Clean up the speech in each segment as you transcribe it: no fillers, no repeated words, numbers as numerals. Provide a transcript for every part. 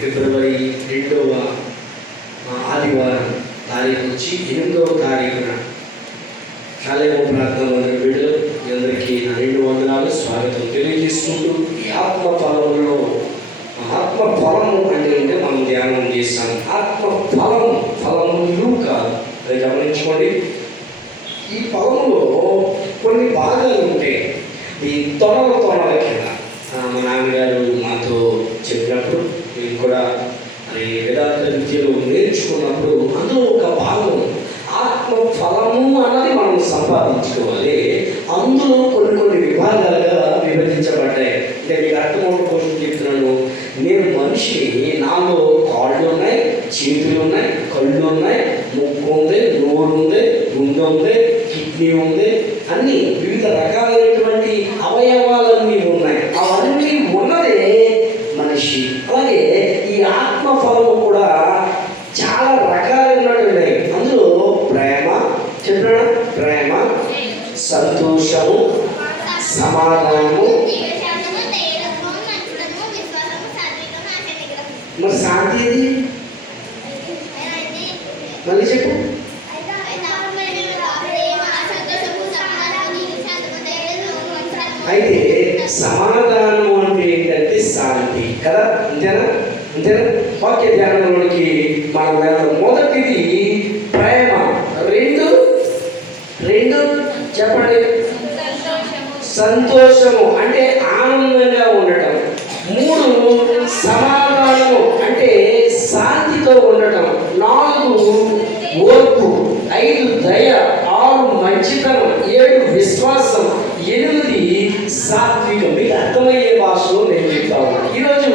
ఫిబ్రవరి 2వ ఆదివారం తారీఖు వచ్చి 8వ తారీఖున శాలేమ ప్రార్థన మొదలు వీడియో మీ అందరికీ నా 2 వందనాలు స్వాగతం తెలియజేసుకుంటూ ఈ ఆత్మ ఫలంలో ఆత్మ ఫలము అంటే మనం ధ్యానం చేస్తాం. ఆత్మ ఫలములు కాదు, అది గమనించుకోండి. ఈ ఫలములో కొన్ని భాగాలు ఉంటాయి. ఈ తొనల కింద మా నాన్నగారు మాతో చెప్పినప్పుడు నేను కూడా అది వేదాంత విద్యలో నేర్చుకున్నప్పుడు అందులో ఒక భాగం ఆత్మ ఫలము అన్నది మనం సంపాదించుకోవాలి. అందులో కొన్ని విభాగాలుగా విభజించబడ్డాయి. అంటే మీకు అర్థమవుతున్న కోసం చెప్తున్నాను. నేను మనిషిని, నాలో కాళ్ళు ఉన్నాయి, చేతులు ఉన్నాయి, కళ్ళు ఉన్నాయి, ముక్కు ఉంది, నోరు ఉంది, గుండె ఉంది, కిడ్నీ ఉంది, అన్ని వివిధ రకాలైనటువంటి అవయవాలన్నీ ఉన్నాయి. అవన్నీ ఉన్నదే మనిషి. అలాగే ఈ ఆత్మ ఫలము కూడా చాలా రకాలైనటువంటి అందులో ప్రేమ, చెప్పిన ప్రేమ, సంతోషము, సమాధానము, మరి శాంతి ఏది? మళ్ళీ చెప్పు. అయితే సమాధానం అంటే ఏంటంటే శాంతి కదా, అంతేనా? వాక్య ధ్యానంలోనికి మనం వెళ్తాం. మొదటిది ప్రేమ, రెండు చెప్పండి సంతోషము అంటే ఆనందంగా ఉండటం, 3 సమాధానము అంటే శాంతితో ఉండటం, 4 ఓర్పు, 5 దయ, 6 మంచితనం, 7 విశ్వాసం, 8 సాత్వికం. మీకు అర్థమయ్యే భాషలో నేను చెప్తాను. ఈరోజు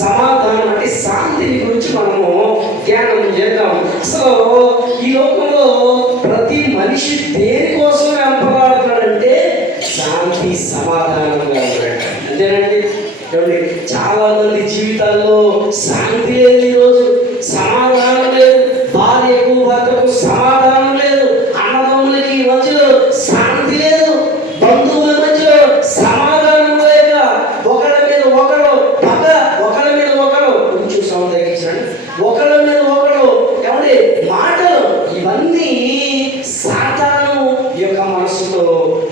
సమాధానం అంటే శాంతిని గురించి మనము ధ్యానం చేద్దాం. అసలు ఈ లోకంలో ప్రతి మనిషి దేనికోసం వెంపలాడుతాడంటే శాంతి సమాధానంగా ఉండటం, అంతేనండి. చాలా మంది జీవితాల్లో శాంతి లేదు, ఈరోజు సమాధానం లేదు, భార్యకు భర్తకు సమాధానం లేదు, అన్నదమ్ములకి మధ్యలో శాంతి లేదు, బంధువుల మధ్యలో సమాధానం లేక ఒకళ్ళ మీద ఒకరు పగ, ఒకళ్ళ మీద ఒకరు కొంచెం సౌండ్ తగ్గించండి, ఒకళ్ళ మీద ఒకరు ఏమంటే మాటలు, ఇవన్నీ సాతాను యొక్క మనసుతో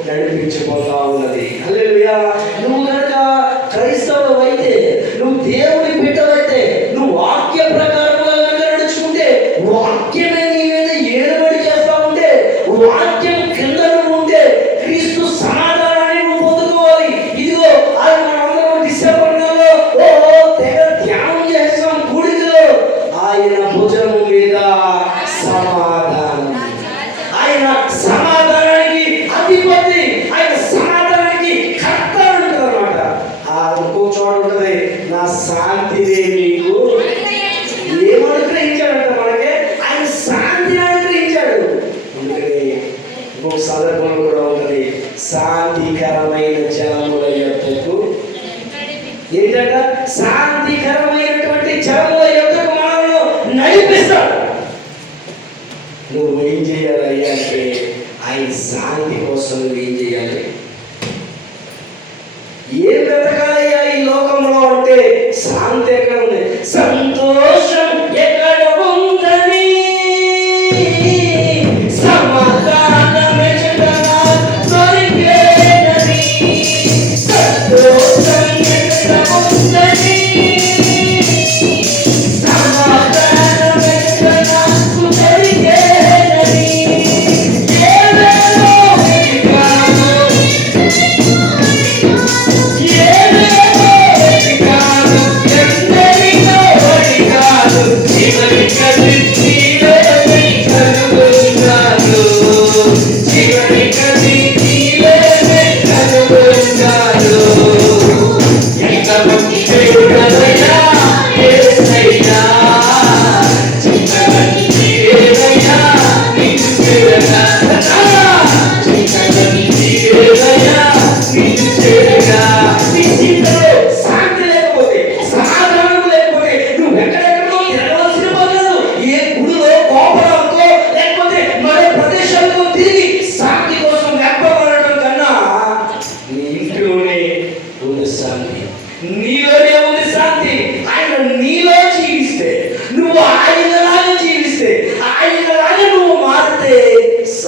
నడిపించిపోతా ఉన్నది. హల్లెలూయా. నువ్వు కనుక క్రైస్తవుడు అయితే, నువ్వు దేవుడి బిడ్డవైతే, నువ్వు వాక్య ప్రకారంగా కనుక నడుచుకుంటే, వాక్యమే నీ మీద ఏలుబడి చేస్తా ఉంటే, వాక్యం కింద నువ్వు ఉంటే క్రీస్తు సమాధానాన్ని నువ్వు పొందుకోవాలి. ఇదిగో అది మనందరం డిసెంబర్ నెలలో తెగ ధ్యానం చేస్తాం కూడికలో. ఆయన భుజము మీద సమాధానం, ఆయన సమాధానానికి అధిపతి, ఆయన సమాధానానికి కర్త ఉంటుంది అన్నమాట. ఆ ఇంకో చోట ఉంటుంది, నా శాంతిని మీకు ఏమనుగ్రహించాడంట మనకి, ఆయన శాంతిని అనుగ్రహించాడు. అందుకని ఇంకొక సందర్భంలో కూడా ఉంటుంది, శాంతికరమైన జలముల యొద్దకు ఏంటంట, శాంతికరమైనటువంటి జలముల యొద్దకు మనల్ని నడిపిస్తాడు. నువ్వు ఏం చేయాలి అయ్యా అంటే, ఆయన శాంతి కోసం నువ్వు ఏం చేయాలి, ఏం వెతకాలయ్యా ఈ లోకంలో అంటే, శాంతి ఎక్కడ ఉంది, సంతోషం ఎక్కడ ఉందని, సమాధానం ఎక్కడ దొరికేదని, సంతోషం ఎక్కడ ఉందని, సమాధానం ఎక్కడ దొరికేదని, ఏవేవో వెతికాను, ఏవేవో వెతికాను, ఎందరినో వెతికాను,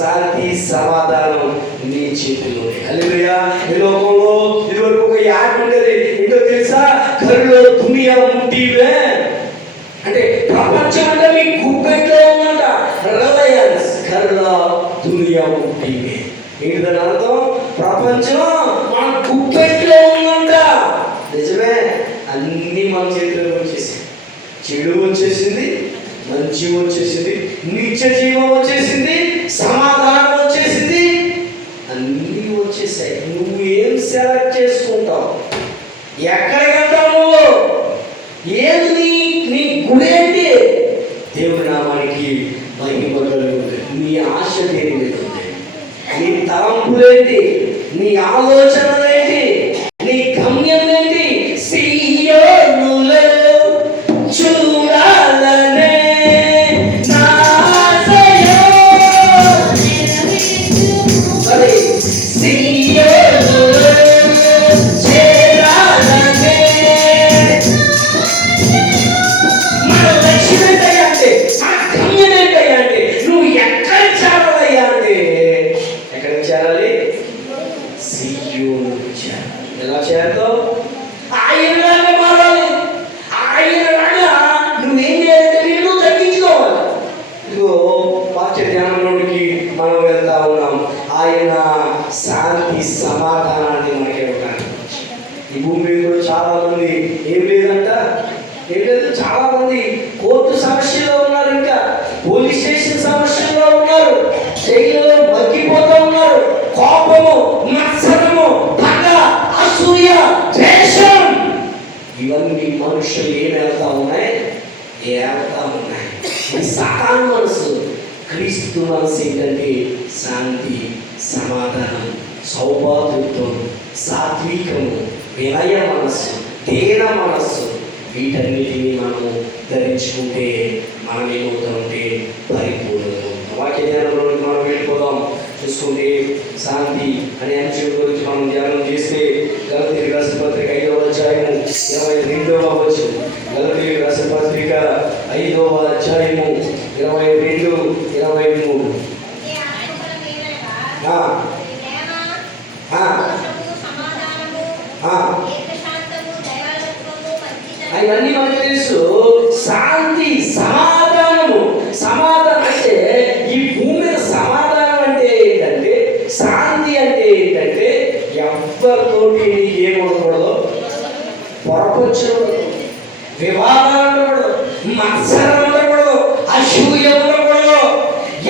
శాంతి సమాధానం నీ చేతిలోనే. హల్లెలూయా. ఈ లోకంలో ఇదివరకు ఒక యాడ్ ఉండేది, ఏంటో తెలుసా? కరులో దునియా ముట్టివే అంటే ప్రపంచం అంటే మీ గుప్పెట్లో ఉందంట. రిలయన్స్ కరులో దునియా ముట్టివే. ఏంటి దాని అర్థం? ప్రపంచం మన గుప్పెట్లో ఉందంట. నిజమే, అన్నీ మన చేతిలో వచ్చేసింది. చెడు వచ్చేసింది, మంచి వచ్చేసింది, నిత్య జీవం వచ్చేసింది, సమాధానం వచ్చేసింది, అన్నీ వచ్చేసాయి. నువ్వు ఏం సెలెక్ట్ చేసుకుంటావు? ఎక్కడికి వెళ్తావు నువ్వు? ఏది నీ గుడి ఏంటి? దేవుని నామానికి మహిమ కలుగుతుంది. నీ ఆశ దేని మీద ఉంది? నీ తలంపులేంటి? నీ ఆలోచనలేంటి? నీ గమ్యం ఏంటి? సియోనులో చూడాలనే నా ఆశయం. సియోనులో చేరాలనే. మన లక్ష్యం ఏంటయ్యా అంటే, మన గమ్యం ఏంటయ్యా అంటే, నువ్వు ఎక్కడ చేరాలయ్యా అంటే, ఎక్కడికి చేరాలి? సియోనుకు చేరాలి. ఎలా చేరుతావు? ఆయనలాగా మారాలి. ఆయనలాగా నువ్వేం చేయాలంటే నిన్ను తగ్గించుకోవాలి. ఇదిగో వాక్య ధ్యానంలోనికి మనం వెళ్తా ఉన్నాం. ఆయన శాంతి సమాధానాన్ని మనకి ఇవ్వడానికి. ఈ భూమి మీద కూడా చాలా మంది ఏం లేదంట, ఏం లేదు, చాలా మంది కోర్టు సమస్యలో ఉన్నారు, ఇంకా పోలీస్ స్టేషన్ సమస్యల్లో ఉన్నారు, జైల్లో మగ్గిపోతూ ఉన్నారు. కోపము, మత్సరము, పగ, అసూయ, ద్వేషం, ఇవన్నీ మనుషులు ఏం వెళ్తా ఉన్నాయి? ఏళ్తా ఉన్నాయి. ఈ సాతాను మనసు. క్రీస్తు మనసు ఏంటంటే శాంతి, సమాధానం, సౌభాగ్యత్వం, సాత్వికము, వినయ మనస్సు, తేన మనస్సు. వీటన్నిటిని మనము ధరించుకుంటే మనం ఏమవుతామంటే పరిపూర్ణము. వాక్య ధ్యానంలోకి మనం వెళ్ళిపోదాం. చూసుకుంటే శాంతి అనే అంశం గురించి మనం ధ్యానం చేస్తే గలతీయులకు రాసిన పత్రిక 5వ అధ్యాయము 22వ వచనం. గలతీయులకు రాసిన పత్రిక 5వ అధ్యాయము 22, 23. అవన్నీ మనకు తెలుసు. శాంతి, సమాధానము. సమాధానం అంటే ఈ భూమి మీద సమాధానం అంటే ఏంటంటే, శాంతి అంటే ఏంటంటే ఎవరితోటి ఏమనకూడదు, పొరపచ్చు ఉండకూడదు, వివాదాలు ఉండకూడదు, మత్సరం ఉండకూడదు, అసూయ ఉండకూడదు,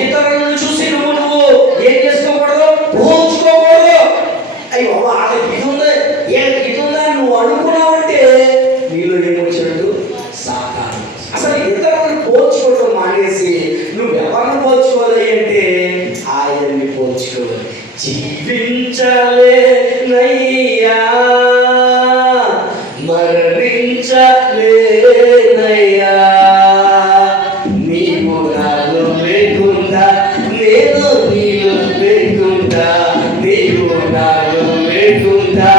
ఇతరులను చూసి నువ్వు ఏం చేసుకోకూడదు, పోల్చుకోకూడదు. అయ్యో వాళ్ళకి ఇది ఉందా, వీళ్ళకి ఇది ఉందా నువ్వు అనుకున్నావంటే నీలో ఏమొచ్చినట్టు? సాతాను. అసలు ఇతరులను పోల్చుకోవడం మానేసి నువ్వు ఎవరిని పోల్చుకోవాలి అంటే ఆయన్ని పోల్చుకోవాలి. జీవించలేనయ్యా, మరణించలేనయ్యా, నీవు నాలో లేకుండా, నేను నీలో లేకుండా, నీవు నాలో లేకుండా,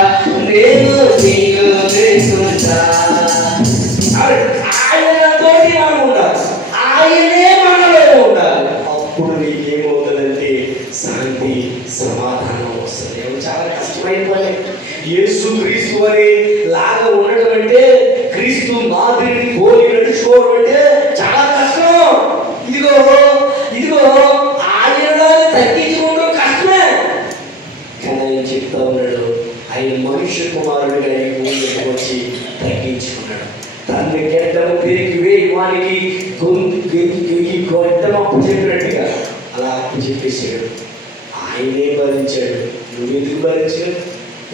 నేను నీలో లేకుండా. ఆయనతోటి మనం ఉండాలి, ఆయనే మనలో ఉండాలి. అప్పుడు నీకేమవుతుందంటే శాంతి, సమాధానం వస్తుంది. చాలా కష్టమైపోయి యేసు క్రీస్తు అని లాగా ఉండడం అంటే, క్రీస్తు మాదిరిని పోలి నడుచుకోవడం అంటే చాలా కష్టం. ఇదిగో ఇదిగో ఆయనలా తగ్గించుకోవడం కష్టమే. కానీ ఆయన చెప్తా ఉన్నాడు, ఆయన మనుష్య కుమారుడిగా ఈ భూమికి వచ్చి తగ్గించుకున్నాడు. తన్ని గెడ్డము పెరిగి వేయి వానికి గొడ్డము అప్పు చెప్పినట్టుగా అలా అప్పు చెప్పేసాడు. ఆయనే భరించాడు. నువ్వు ఎందుకు భరించాడు?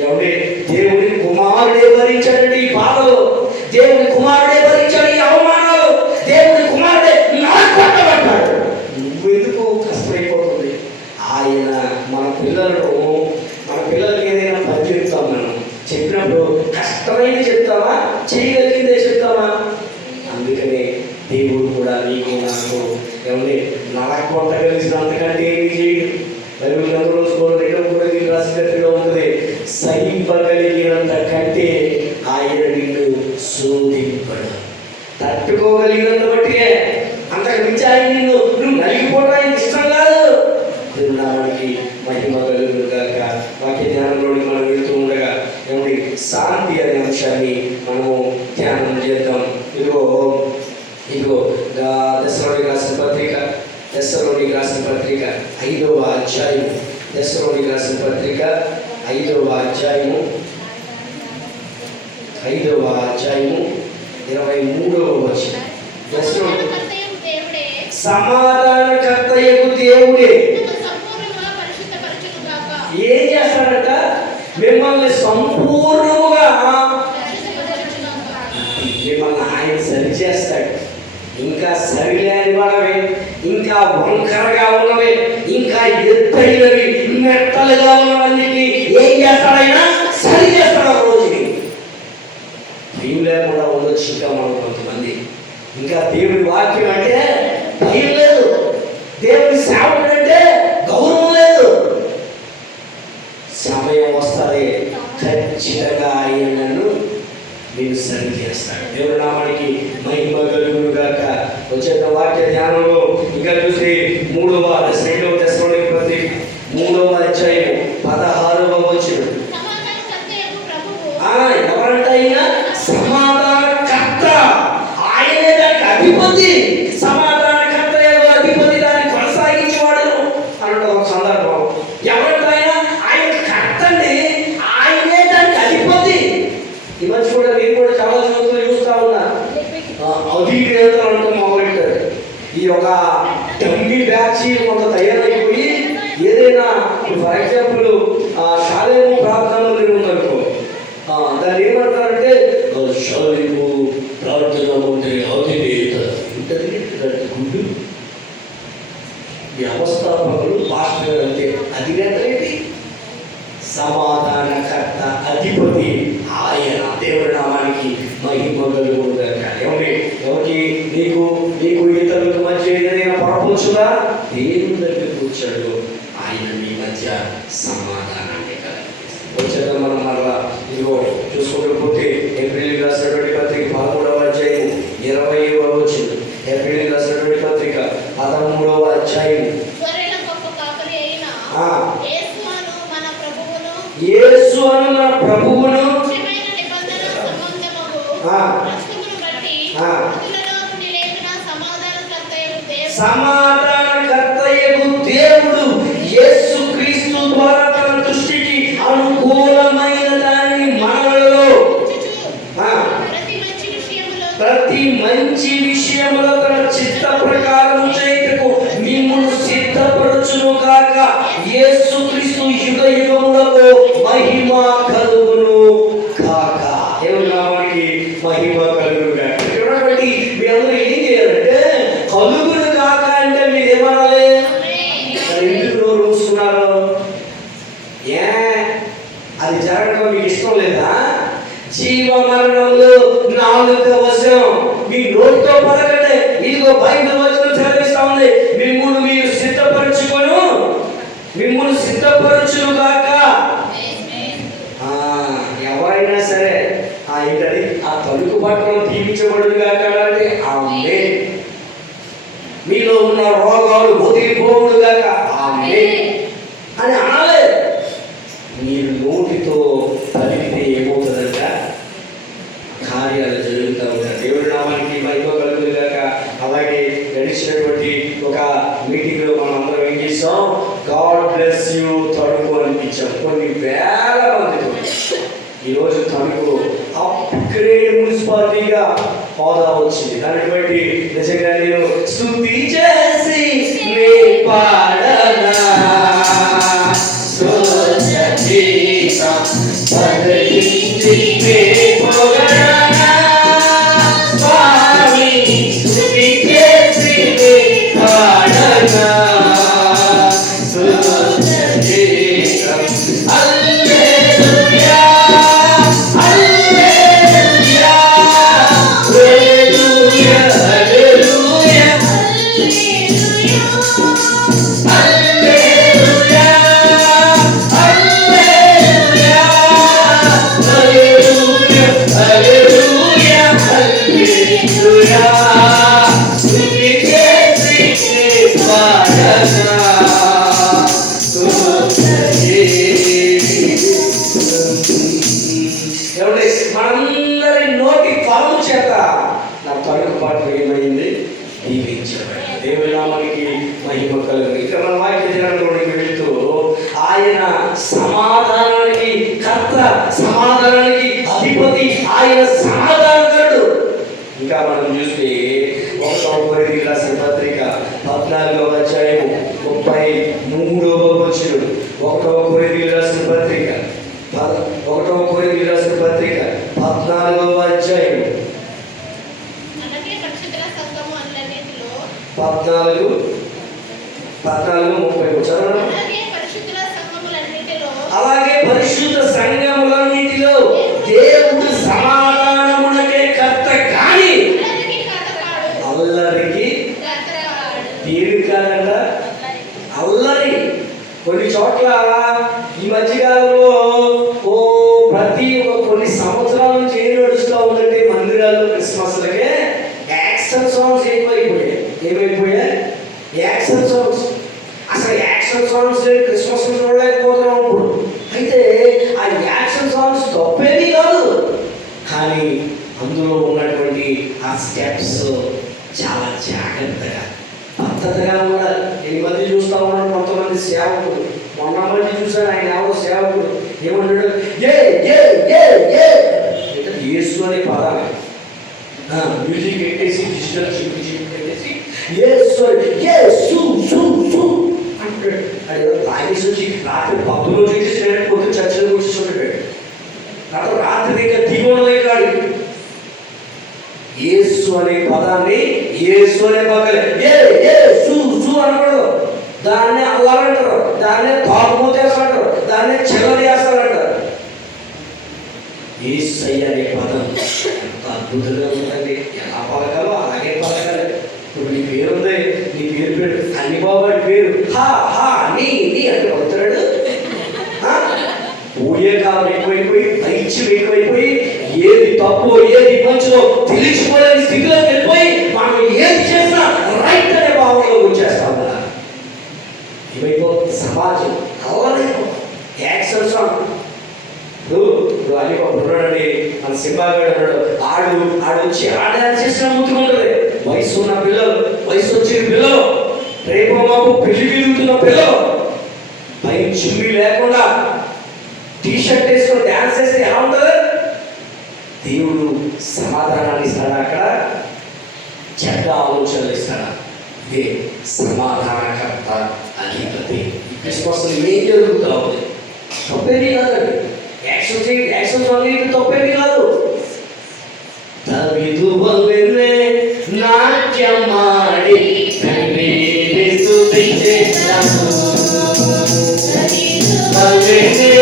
ఎవడే? దేవుడి కుమారుడే భరించాడు ఈ బాధలు. దేవుడి కుమారుడే భరించాడు ఈ అవమానాలు. దేవుడి కుమారుడే నాకు కొట్టబడ్డాడు. నువ్వెందుకు కష్టమైపోతుంది? ఆయన మన పిల్లలకి ఏదైనా పని చెప్తాం, మనం చెప్పినప్పుడు కష్టమైంది చెప్తామా, చేయగలిగిందే చెప్తామా? అందుకనే దేవుడు కూడా నీకు నాకు ఏమంటే నాకు కొట్టగలిగినంతకంటే ఏమి చేయడు. బైబిల్ గ్రంథంలో కూడా నీకు రాసినట్టుగా ఉంటుంది, సహింపగలిగినంత కంటే ఆయన నిన్ను శోధింపడు. తట్టుకోగలిగినంత బట్టికే, అంతకు మించి ఆయన నువ్వు నలిగిపోవడం ఆయనకి ఇష్టం కాదు. ఇదిగో ఇదిగో దశలోనికి రాసిన పత్రిక 5వ అధ్యాయం, దశలోనికి రాసిన పత్రిక 5వ అధ్యాయము 23వ వచనం. సమాధానకర్తయగు దేవుడే ఏం చేస్తాడట? మిమ్మల్ని సంపూర్ణముగా మిమ్మల్ని ఆయన సరిచేస్తాడు. ఇంకా సరిలేని వాళ్ళవి, ఇంకా వంకరగా ఉన్నవి, ఇంకా ఎత్తైనవి, మెట్టలుగా ఉన్నవన్నీ ఏం చేస్తాడైనా సరి చేస్తాడు. ఆ రోజుని భయం లేకుండా ఉండొచ్చు. ఇంకా మనం కొంతమంది ఇంకా దేవుడి వాక్యం అంటే భయం లేదు, దేవుడి సేవకుడు అంటే గౌరవం లేదు. సమయం వస్తుంది, ఖచ్చితంగా ఆయన నన్ను నేను సరి చేస్తాడు. దేవుడి నామానికి మహిమ కలుగును గాక. వచ్చే వాక్య ధ్యానంలో ఇంకా చూసి 3వ దశలోనికి పత్రిక 3వ అధ్యాయం 16వ వచనం. ఎవరంటే ఆయన సమాధానకర్త, ఆయనే దానికి అధిపతి. సమాధానకర్త అధిపతి, దాన్ని కొనసాగించేవాడు అన్నట్టు ఒక సందర్భం. ఎవరంటే ఆయన కర్త అండి, ఆయనే దానికి అధిపతి. ఈ మధ్య కూడా నేను కూడా చాలా చదువుతూ చూస్తా ఉన్నా, అధిదేవతలు అంటూ మొదలెట్టారు. ఈ యొక్క డమ్మీ బ్యాచ్ కొంత తయారైపోయి ఏదైనా ఫర్ ఎగ్జాంపుల్ శాలేము ప్రార్థన మందిరం ఉందనుకో, దాన్ని ఏమంటారంటే శాలేము ప్రార్థన మందిరం అధిదేవత ఉంటుంది. గుడ్డు వ్యవస్థాపకులు పాస్టర్ అంటే అధినేత ఏంటి? సమాధానకర్త అధిపతి ఆయన. దేవుడి నామానికి మహిమ కలుగును గాక. ఎవరికి నీకు ఇతరులకు మధ్య ఏదైనా పొరపొచ్చుగా దేవుని దగ్గర కూర్చాడు, ఆయన మీ మధ్య సమాధానాన్ని కలిగిస్తాడు. వచ్చేద్దాం మనం మరలా ఇదిగో చూసుకోకపోతే ఏప్రిల్ రాసినటువంటి పత్రిక 13వ అధ్యాయం 20వ వచనం. ఏప్రిల్ రాసినటువంటి పత్రిక 13వ అధ్యాయం యేసు అను మన ప్రభువును సమాధానకర్తయగు దేవుడు యేసు క్రీస్తు ద్వారా తన దృష్టికి అనుకూలమైన దాన్ని మనలో ప్రతి మంచి విషయములో తన చిత్త ప్రకారం చేయుటకు మిమ్మును సిద్ధపరచును గాక. యేసు క్రీస్తు యుగ యుగములకు మహిమ కలుగును గాక. దేవుని నామానికి మహిమ కలుగును గాక. కాబట్టి మీరందరూ ఏం చేయాలంటే కలుగును గాక అంటే మీరు ఏమనాలి? ఎందుకు నోరు మూసుకున్నారు? అది జరగడం మీకు ఇష్టం లేదా? జీవ మరణంలో నాలుక వశం. మీ నోటితో పలకండి. ఇదిగో బైబిల్ వచనం చదివిస్తా ఉంది, మిమ్మును మీరు సిద్ధపరచును గాక. ఎవరైనా సరే ఏంటది ఆ తలుపు పట్టణం దీవించబడును గాక అంటే ఆమేన్. మీలో ఉన్న రోగాలు వదిలిపోవును గాక ఆమేన్ అని అనాలి. మీరు నోటితో పలికితే ఏమవుతుందంట? కార్యాలు జరుగుతూ ఉంటాయి. దేవుడి నామానికి మహిమ కలుగును గాక. అలాగే గడిచినటువంటి ఒక మీటింగ్లో మనం అందరం ఏం చేస్తాం? గాడ్ బ్లెస్ యూ తణుకు అనిపించాం. కొన్ని వేల మందితో ఈరోజు తణుకు అప్గ్రేడ్ మున్సిపాలిటీగా హోదా వచ్చింది. దాన్ని బట్టి నిజంగా నేను స్తుతి చేసి నీ పాడనా మనందరి నోటి ఫలము చేత నా తడుకు పాటు ఏమైంది? దీవించబడింది. దేవుని నామానికి మహిమ కలుగును. ఇక మన వాక్య ధ్యానంలోకి వెళుతూ ఆయన సమాధానానికి కర్త, సమాధానానికి అధిపతి, ఆయన సమాధానకరుడు. ఇంకా మనం చూస్తే 1 కొరింథీయులకు రాసిన పత్రిక 14వ అధ్యాయము 33వ వచనం. 1 కొరింథీయులకు రాసిన పత్రిక 14వ అధ్యాయం 14:30 చదవండి. అలాగే పరిశుద్ధ సంఘములన్నిటిలో దేవుడు సమాధానమునకే కర్త కాని అల్లరికి దేవుడు కాదంట, అల్లరి. కొన్ని చోట్ల ఈ మధ్యకాలంలో కొన్ని సంవత్సరాల నుంచి ఏం నడుస్తూ ఉందంటే మందిరాలు క్రిస్మస్లకే యాక్షన్ సాంగ్స్ ఎక్కువైపోయాయి. ఏమైపోయాయి? Action songs. అసలు యాక్షన్ సాంగ్స్ క్రిస్మస్ చూడలేకపోతున్నాం ఇప్పుడు. అయితే ఆ యాక్షన్ సాంగ్స్ తప్పేది కాదు, కానీ అందులో ఉన్నటువంటి ఆ స్టెప్స్ చాలా జాగ్రత్తగా పద్ధతిగా ఉండాలి. ఈ మధ్య చూస్తూ ఉన్నాడు కొంతమంది సేవకుడు. మొన్న మధ్య చూసాను, ఆయన ఎవరో సేవకుడు ఏమన్నాడు? యేసు అనే పదాలు మ్యూజిక్ పెట్టేసి డిజిటల్ చిప్ పెట్టేసి అంటాడు. అది తాగేసి వచ్చి రాత్రి 10 చేసేసినట్టు పొద్దున చర్చలు కూర్చుంటాడు. రాత్రి ఇంకా దిగువలే కాడు. యేసు అనే పదాన్ని యేసు అనే పదాలే అనకూడదు. దాన్నే అల్లారంటారు, దాన్నే తాగుమూతేస్తాడు, దాన్నే చెల్లదేస్తారంటారు. యేసయ్య అనే పదం ఎంత అద్భుతంగా ఉంటుంది. ఎలా పలకాలో అలాగే పలకాలి. ఇప్పుడు నీ పేరుంది, నీ పేరు అన్ని బాబాడి పేరు నీ అంటే వస్తాడు. ఊయే కాలం ఎక్కువైపోయి, పైచ్యం ఎక్కువైపోయి, ఏది తప్పు ఏది మంచిదో తెలిసిపోయే స్థితిలో వెళ్ళిపోయి మనం ఏది చేసినా రైట్ అనే భావంలో వచ్చేస్తాం. ఏమైపోతుంది సమాజం? అవ్వలేకపోతుంది. యాక్షన్ సాంగ్ అని ఉన్నాడండి మన సింబాగాడు అన్నాడు. ఆడు వచ్చి డాన్స్ చేసిన ముట్టుకుంటుంది. వయసు ఉన్న పిల్లలు, వయసు వచ్చిన పిల్లలు, రేపు మాకు పెళ్లి తిరుగుతున్న పిల్లలు పై చుమ్మి లేకుండా టీషర్ట్ వేసుకొని డాన్స్ చేస్తే ఎలా ఉంటుంది? దేవుడు సమాధానాన్ని ఇస్తాడా? అక్కడ చెడ్డ ఆలోచనలు ఇస్తాడా? ఇదే సమాధానకర్త అధిపతి. క్రిస్మస్ ఏం జరుగుతూ ఉంది? తప్పేది కాదండి. యాక్షన్ సాంగ్ తప్పేది కాదు. దావీదు వలెనే నాట్యమాడి తండ్రిని స్తుతించెదము. వలెనే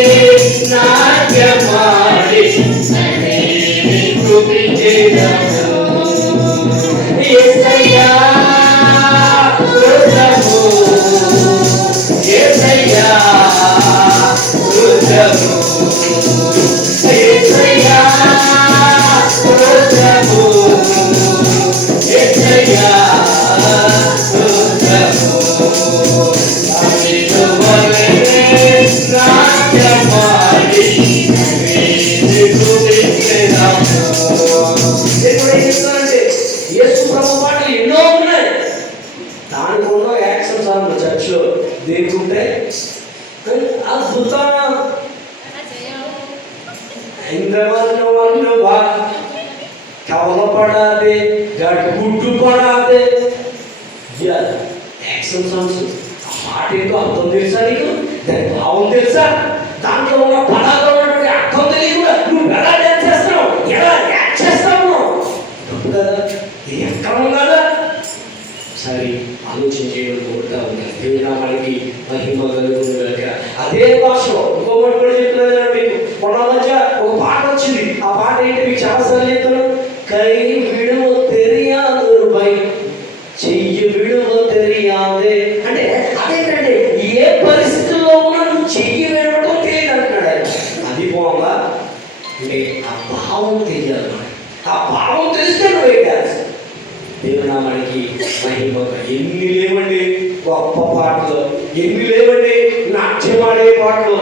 నాట్యమాడి తండ్రిని స్తుతించెదము. యేసయ్యా స్తుతము, యేసయ్యా స్తుతము, యేసయ్యా స్తుతము, యేసయ్యా స్తుతము. దావీదు వలెనే నాట్యమాడి తండ్రిని స్తుతించెదము. యేసు ప్రభు పాటలు ఎన్నో ఉన్నాయి. దానికి ఉన్న యాక్షన్ సాంగ్ చర్చ్లో దేనికుంటే అద్భుతం కవలపడాదే గడ్గుడ్డు పడాదే యాక్షన్ సాంగ్స్. ఆ పాట ఏంటో అర్థం తెలుసా నీకు? దాని భావం తెలుసా? దాంట్లో ఉన్న పదాల్లో ఉన్నటువంటి అర్థం తెలియదు. నువ్వు ఎలా డాన్స్ చేస్తావు, ఎలా యాక్ట్ చేస్తావు? తప్పు కదా, ఇది ఎక్కడం కదా. సరే ఆలోచన చేయడం కోరుతా ఉన్నాను. దేవుని నామానికి మహిమ కలుగునుగాక. అదే భాషలో ఇంకో మాట కూడా చెప్తున్నాను మీకు. మొన్న మధ్య ఒక పాట వచ్చింది. ఆ పాట ఏంటి మీకు చాలాసార్లు చెప్తాను. కై విడువ తెలియాదు బై చెయ్యి విడువ తెలియాదే అంటే అదేంటంటే ఏ పరిస్థితుల్లో ఉన్నా నువ్వు చెయ్యి విడవడం తెలియదు అంటున్నాడు. అది బాగుందా అంటే ఆ భావం తెలియాలి. ఆ భావం తెలిస్తే నువ్వు వేయాలి. దేవునామానికి మహిమ. ఎన్ని లేవండి గొప్ప పాటలు, ఎన్ని లేవండి నాట్యమాడే పాటలు.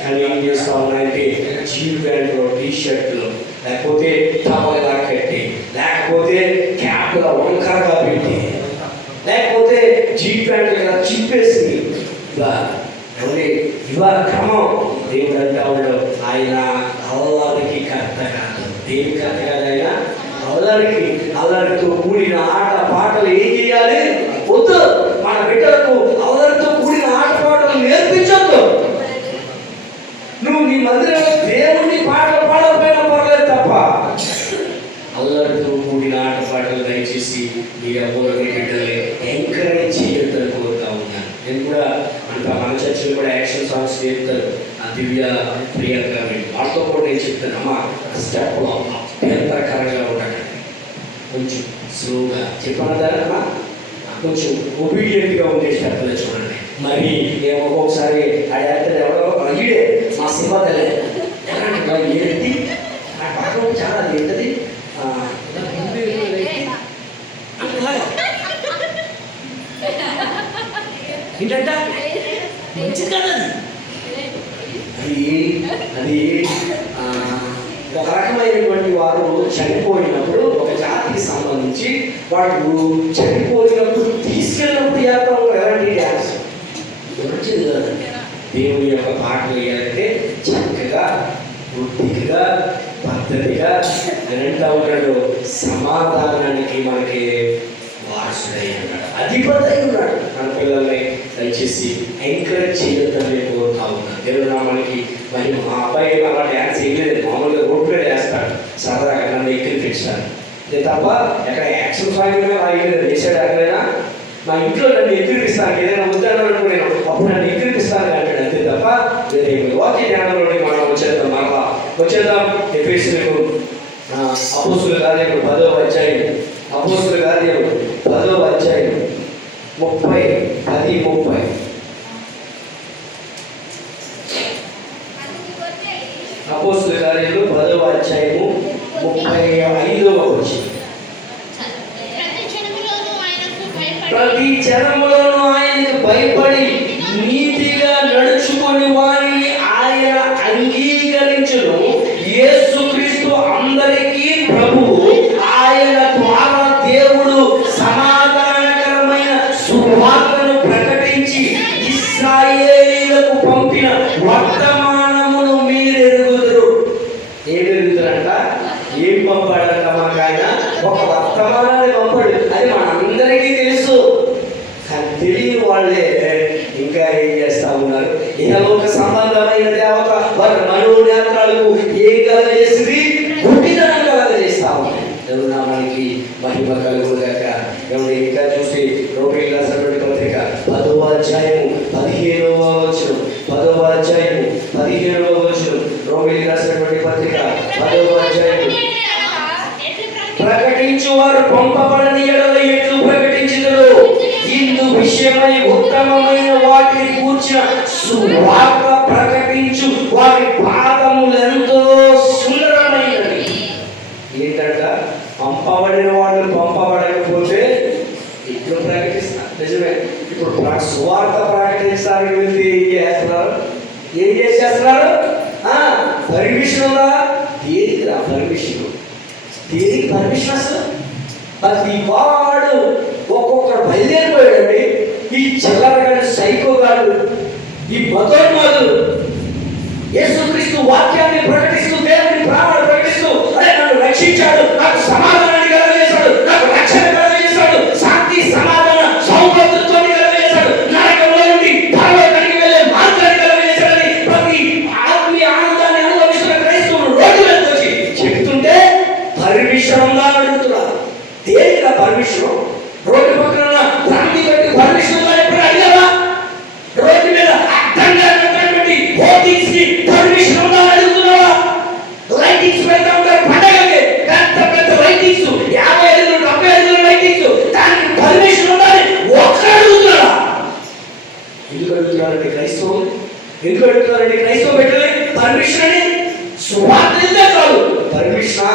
కానీ ఏం చేస్తా ఉన్నాయంటే జీన్ ప్యాంట్లో, టీ షర్ట్లో లేకపోతే టవల్గా కట్టి, లేకపోతే క్యాప్గా వంకరగా పెట్టి, లేకపోతే జీప్ ప్యాంట్ ఇలా చిప్పేసి ఇవాళ క్రమం దేవుడు అంటాడు ఆయన అల్లరికి కర్త కాదు. దేని కర్త కాదు ఆయన? అల్లరితో కూడిన ఆట పాటలు ఏం చేయాలి? వద్దు. మన బిడ్డలకు అల్లరితో కూడిన ఆట పాటలు నేర్పించొద్దు. నువ్వు నీ మందిరంలో దేవుని పాటలు పాడకపోయినా పర్లేదు తప్ప అల్లరితో కూడిన ఆట పాటలు దయచేసి మీ అబ్బోని బిడ్డలే ఎంకరేజ్ చేయొద్దని కోరుతా ఉన్నాను. నేను కూడా మన చర్చలు కూడా యాక్షన్ సాంగ్స్ చేస్తారు. ఆ దివ్య ప్రియాంక వాళ్ళతో కూడా నేను చెప్తాను, అమ్మ స్టెప్లో అభ్యంతరకరంగా ఉండకండి, కొంచెం స్లోగా చెప్పనదారమ్మా, కొంచెం ఒబీడియంట్గా ఉండే స్టెప్లో చూడండి. మరి ఒక్కొక్కసారి అడిగితే ఎవరో ఈడే మా సింహతలే ఏంటి నా పాటలో చాలా ఏంటది ఏంటంట మంచిది కాదు అది ఒక రకమైనటువంటి వారు చనిపోయినప్పుడు ఒక జాతికి సంబంధించి వాళ్ళు చనిపోయినప్పుడు తీసుకెళ్ళినప్పుడు చేస్తా ఉంటారు ఎలాంటి డ్యాన్స్ మంచిది కాదండి. దేవుని యొక్క పాటలు వేయాలంటే చక్కగా వృద్ధిగా పద్ధతిగా అంటా ఉంటాడు. సమాధానానికి మనకి వారసుడై ఉన్నాడు, అధిపతి అయి ఉన్నాడు. మన పిల్లల్ని దయచేసి ఎంకరేజ్ చేయొద్దని కోరుతా ఉన్నాను. దేవుడు నామానికి మరి మా అబ్బాయి అలా డ్యాన్స్ వేయలేదు, మామూలుగా రోడ్డు మీద వేస్తాడు, సరదాగా నన్ను ఎక్కిరిపించాడు. ఇది తప్ప ఎక్కడ యాక్షన్ సాంగ్ మీద వేయలేదు. వేసాడు ఎక్కడైనా మా ఇంట్లో నన్ను ఎక్కిరిపిస్తాను, ఏదైనా వద్దన్నాడు నేను అప్పుడు నన్ను ఎక్కిరిపిస్తాను అంటాడు, అంతే తప్ప వాక్య జ్ఞానంలోనే మనం వచ్చేద్దాం. మరలా వచ్చేద్దాం. ఎఫెసీయులకు అపోస్తుల కార్యములు 10వ అధ్యాయం, అపోస్తుల కార్యములు 10వ అధ్యాయం 10:30. అపోస్తుల కార్యములు 10వ అధ్యాయము 35వ వచనం. ప్రతి జనములోనూ ఆయనకు భయపడి నీతిగా నడుచుకొని వారిని ఆయన అంగీకరించును. యేసుక్రీస్తు అందరికీ ప్రభువు. ఆయన ద్వారా దేవుడు సమాధానకరమైన సువార్తను ప్రకటించి ఇశ్రాయేలీయులకు పంపిన వర్తమానమును మీరు ఎరుగుదురు. ఏం ఎరుగుతారంట? ఏం పంపాడంట? మాకు ఆయన ఒక వర్తమానాన్ని పంపాడు. అది మనందరికీ తెలుసు, కానీ తెలియని వాళ్ళే ఇంకా ఏం చేస్తా ఉన్నారు? ఇహలోక సంబంధమైన దేవత వారి మనోనేత్రాలకు ఏం కలగజేసింది? గుడ్డితనం కలగజేస్తా ఉన్నాయి. దేవునామానికి మహిమ కలుగుగాక. ఎవరు ఇంకా చూసి రోమిలకు రాసినటువంటి పత్రిక 10వ అధ్యాయము 15వ వచనం, 10వ అధ్యాయము 15వ వచనం. రోమిలకు రాసినటువంటి పత్రిక 10వ అధ్యాయము. ప్రకటించు వారు పంపబడని ఎడల ఎట్లు ప్రకటించుదురు? ఇందు విషయమై ఉత్తమమైన వాటిని కూర్చిన సువార్త ప్రకటించు వారి పాదములు ఎంతో సుందరమైనవి. ఏంటంట? పంపబడిన వాళ్ళు పంపబడకపోతే ఎట్లు ప్రకటిస్తారు? నిజమే. ఇప్పుడు సువార్త ప్రకటించడానికి వెళ్తే ఏం చేసేస్తున్నారు? పర్మిషన్ ఉందా? దేనికి రా పర్మిషన్? దేనికి పర్మిషన్ అసలు? ప్రతి వాడు ఒక్కొక్కడు బయలుదేరిపోయాడండి. ఈ చిల్లరగాడు, సైకోగాడు, ఈ మతోన్మాదులు యేసుక్రీస్తు వాక్యాన్ని ప్రకటిస్తూ, దేవుని ప్రాణాలు ప్రకటిస్తూ, అరే నన్ను రక్షించాడు, నాకు సమాధానాన్ని కలగజేశాడు, నాకు రక్షణ కలగజేశాడు, శాంతి సమాధాన సౌభద్రత్వాన్ని కలగజేశాడు, నరకంలో నుండి పరలోకానికి వెళ్ళే మార్గాన్ని కలగజేశాడని ప్రతి ఆత్మీయ ఆనందాన్ని అనుభవిస్తున్న క్రైస్తవులు రోడ్డు మీదకి వచ్చి చెప్తుంటే పర్మిషన్ ఉందా అని అడుగుతున్నారు. దేనిగా పర్మిషన్? రోడ్డు పక్కన ప్రాంతి పెట్టి పర్మిషన్ ఉందా ఎప్పుడు అడిగారా? రోడ్డు మీద అడ్డంగా ఉన్నటువంటి హోర్డింగ్స్ కి పర్మిషన్ ఉందా అని అడుగుతున్నావా? లైటింగ్స్ పెడతా ఉంటారు పండగకి, పెద్ద పెద్ద లైటింగ్స్, 50 అడుగులు 70 అడుగుల లైటింగ్స్, దానికి పర్మిషన్ ఉందా అని ఒక్కడు అడుగుతున్నారా? ఎందుకు అడుగుతున్నారండి క్రైస్తవులు? ఎందుకు అడుగుతున్నారండి క్రైస్తవ బిడ్డలే పర్మిషన్ అని? సువార్త ఇస్తే చాలు పర్మిషనా?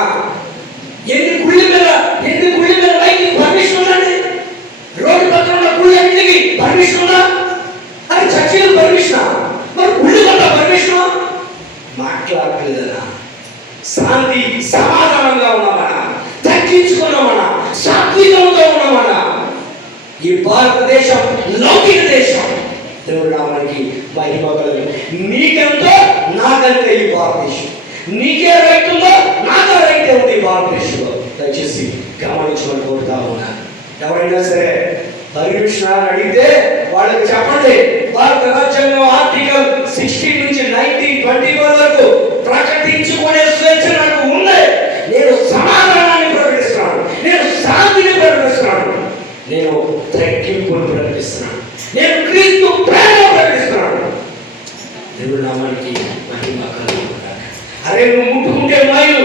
ఎన్ని గుళ్ళ మీద లైటింగ్ పర్మిషన్ ఉందండి? రోడ్డు పక్కన ఉన్న గుళ్ళకి పర్మిషన్ ఉందా? అది చర్చిలకు పర్మిషనా? మరి గుళ్ళు కట్ట పర్మిషన్ మాట్లాడలేదన్నా? శాంతి భారతదేశం లౌకిక దేశం. దేవుడి నామానికి మహిమ కలుగు. నీకెంతో నాకంత ఈ భారతదేశం, నీకే రైట్ ఉందో నాకే రైట్ ఉంది ఈ భారతదేశంలో. దయచేసి గమనించమని కోరుతా ఉన్నాను. ఎవరైనా సరే పరిమిషన్ అడిగితే వాళ్ళకి చెప్పండి, భారత రాజ్యాంగం ఆర్టికల్ 16 నుంచి 1921 వరకు ప్రకటించుకునే స్వేచ్ఛ నాకు ఉంది. నేను సమాధానాన్ని ప్రకటిస్తున్నాను, నేను శాంతిని ప్రకటిస్తున్నాను, నేను తగ్గింపును ప్రకటిస్తున్నాను, నేను క్రీస్తు ప్రేమ ప్రకటిస్తున్నాను. దేవుడి నామానికి మహిమ కలుగుగాక. అరే నువ్వు ముట్టుకుంటే మైలు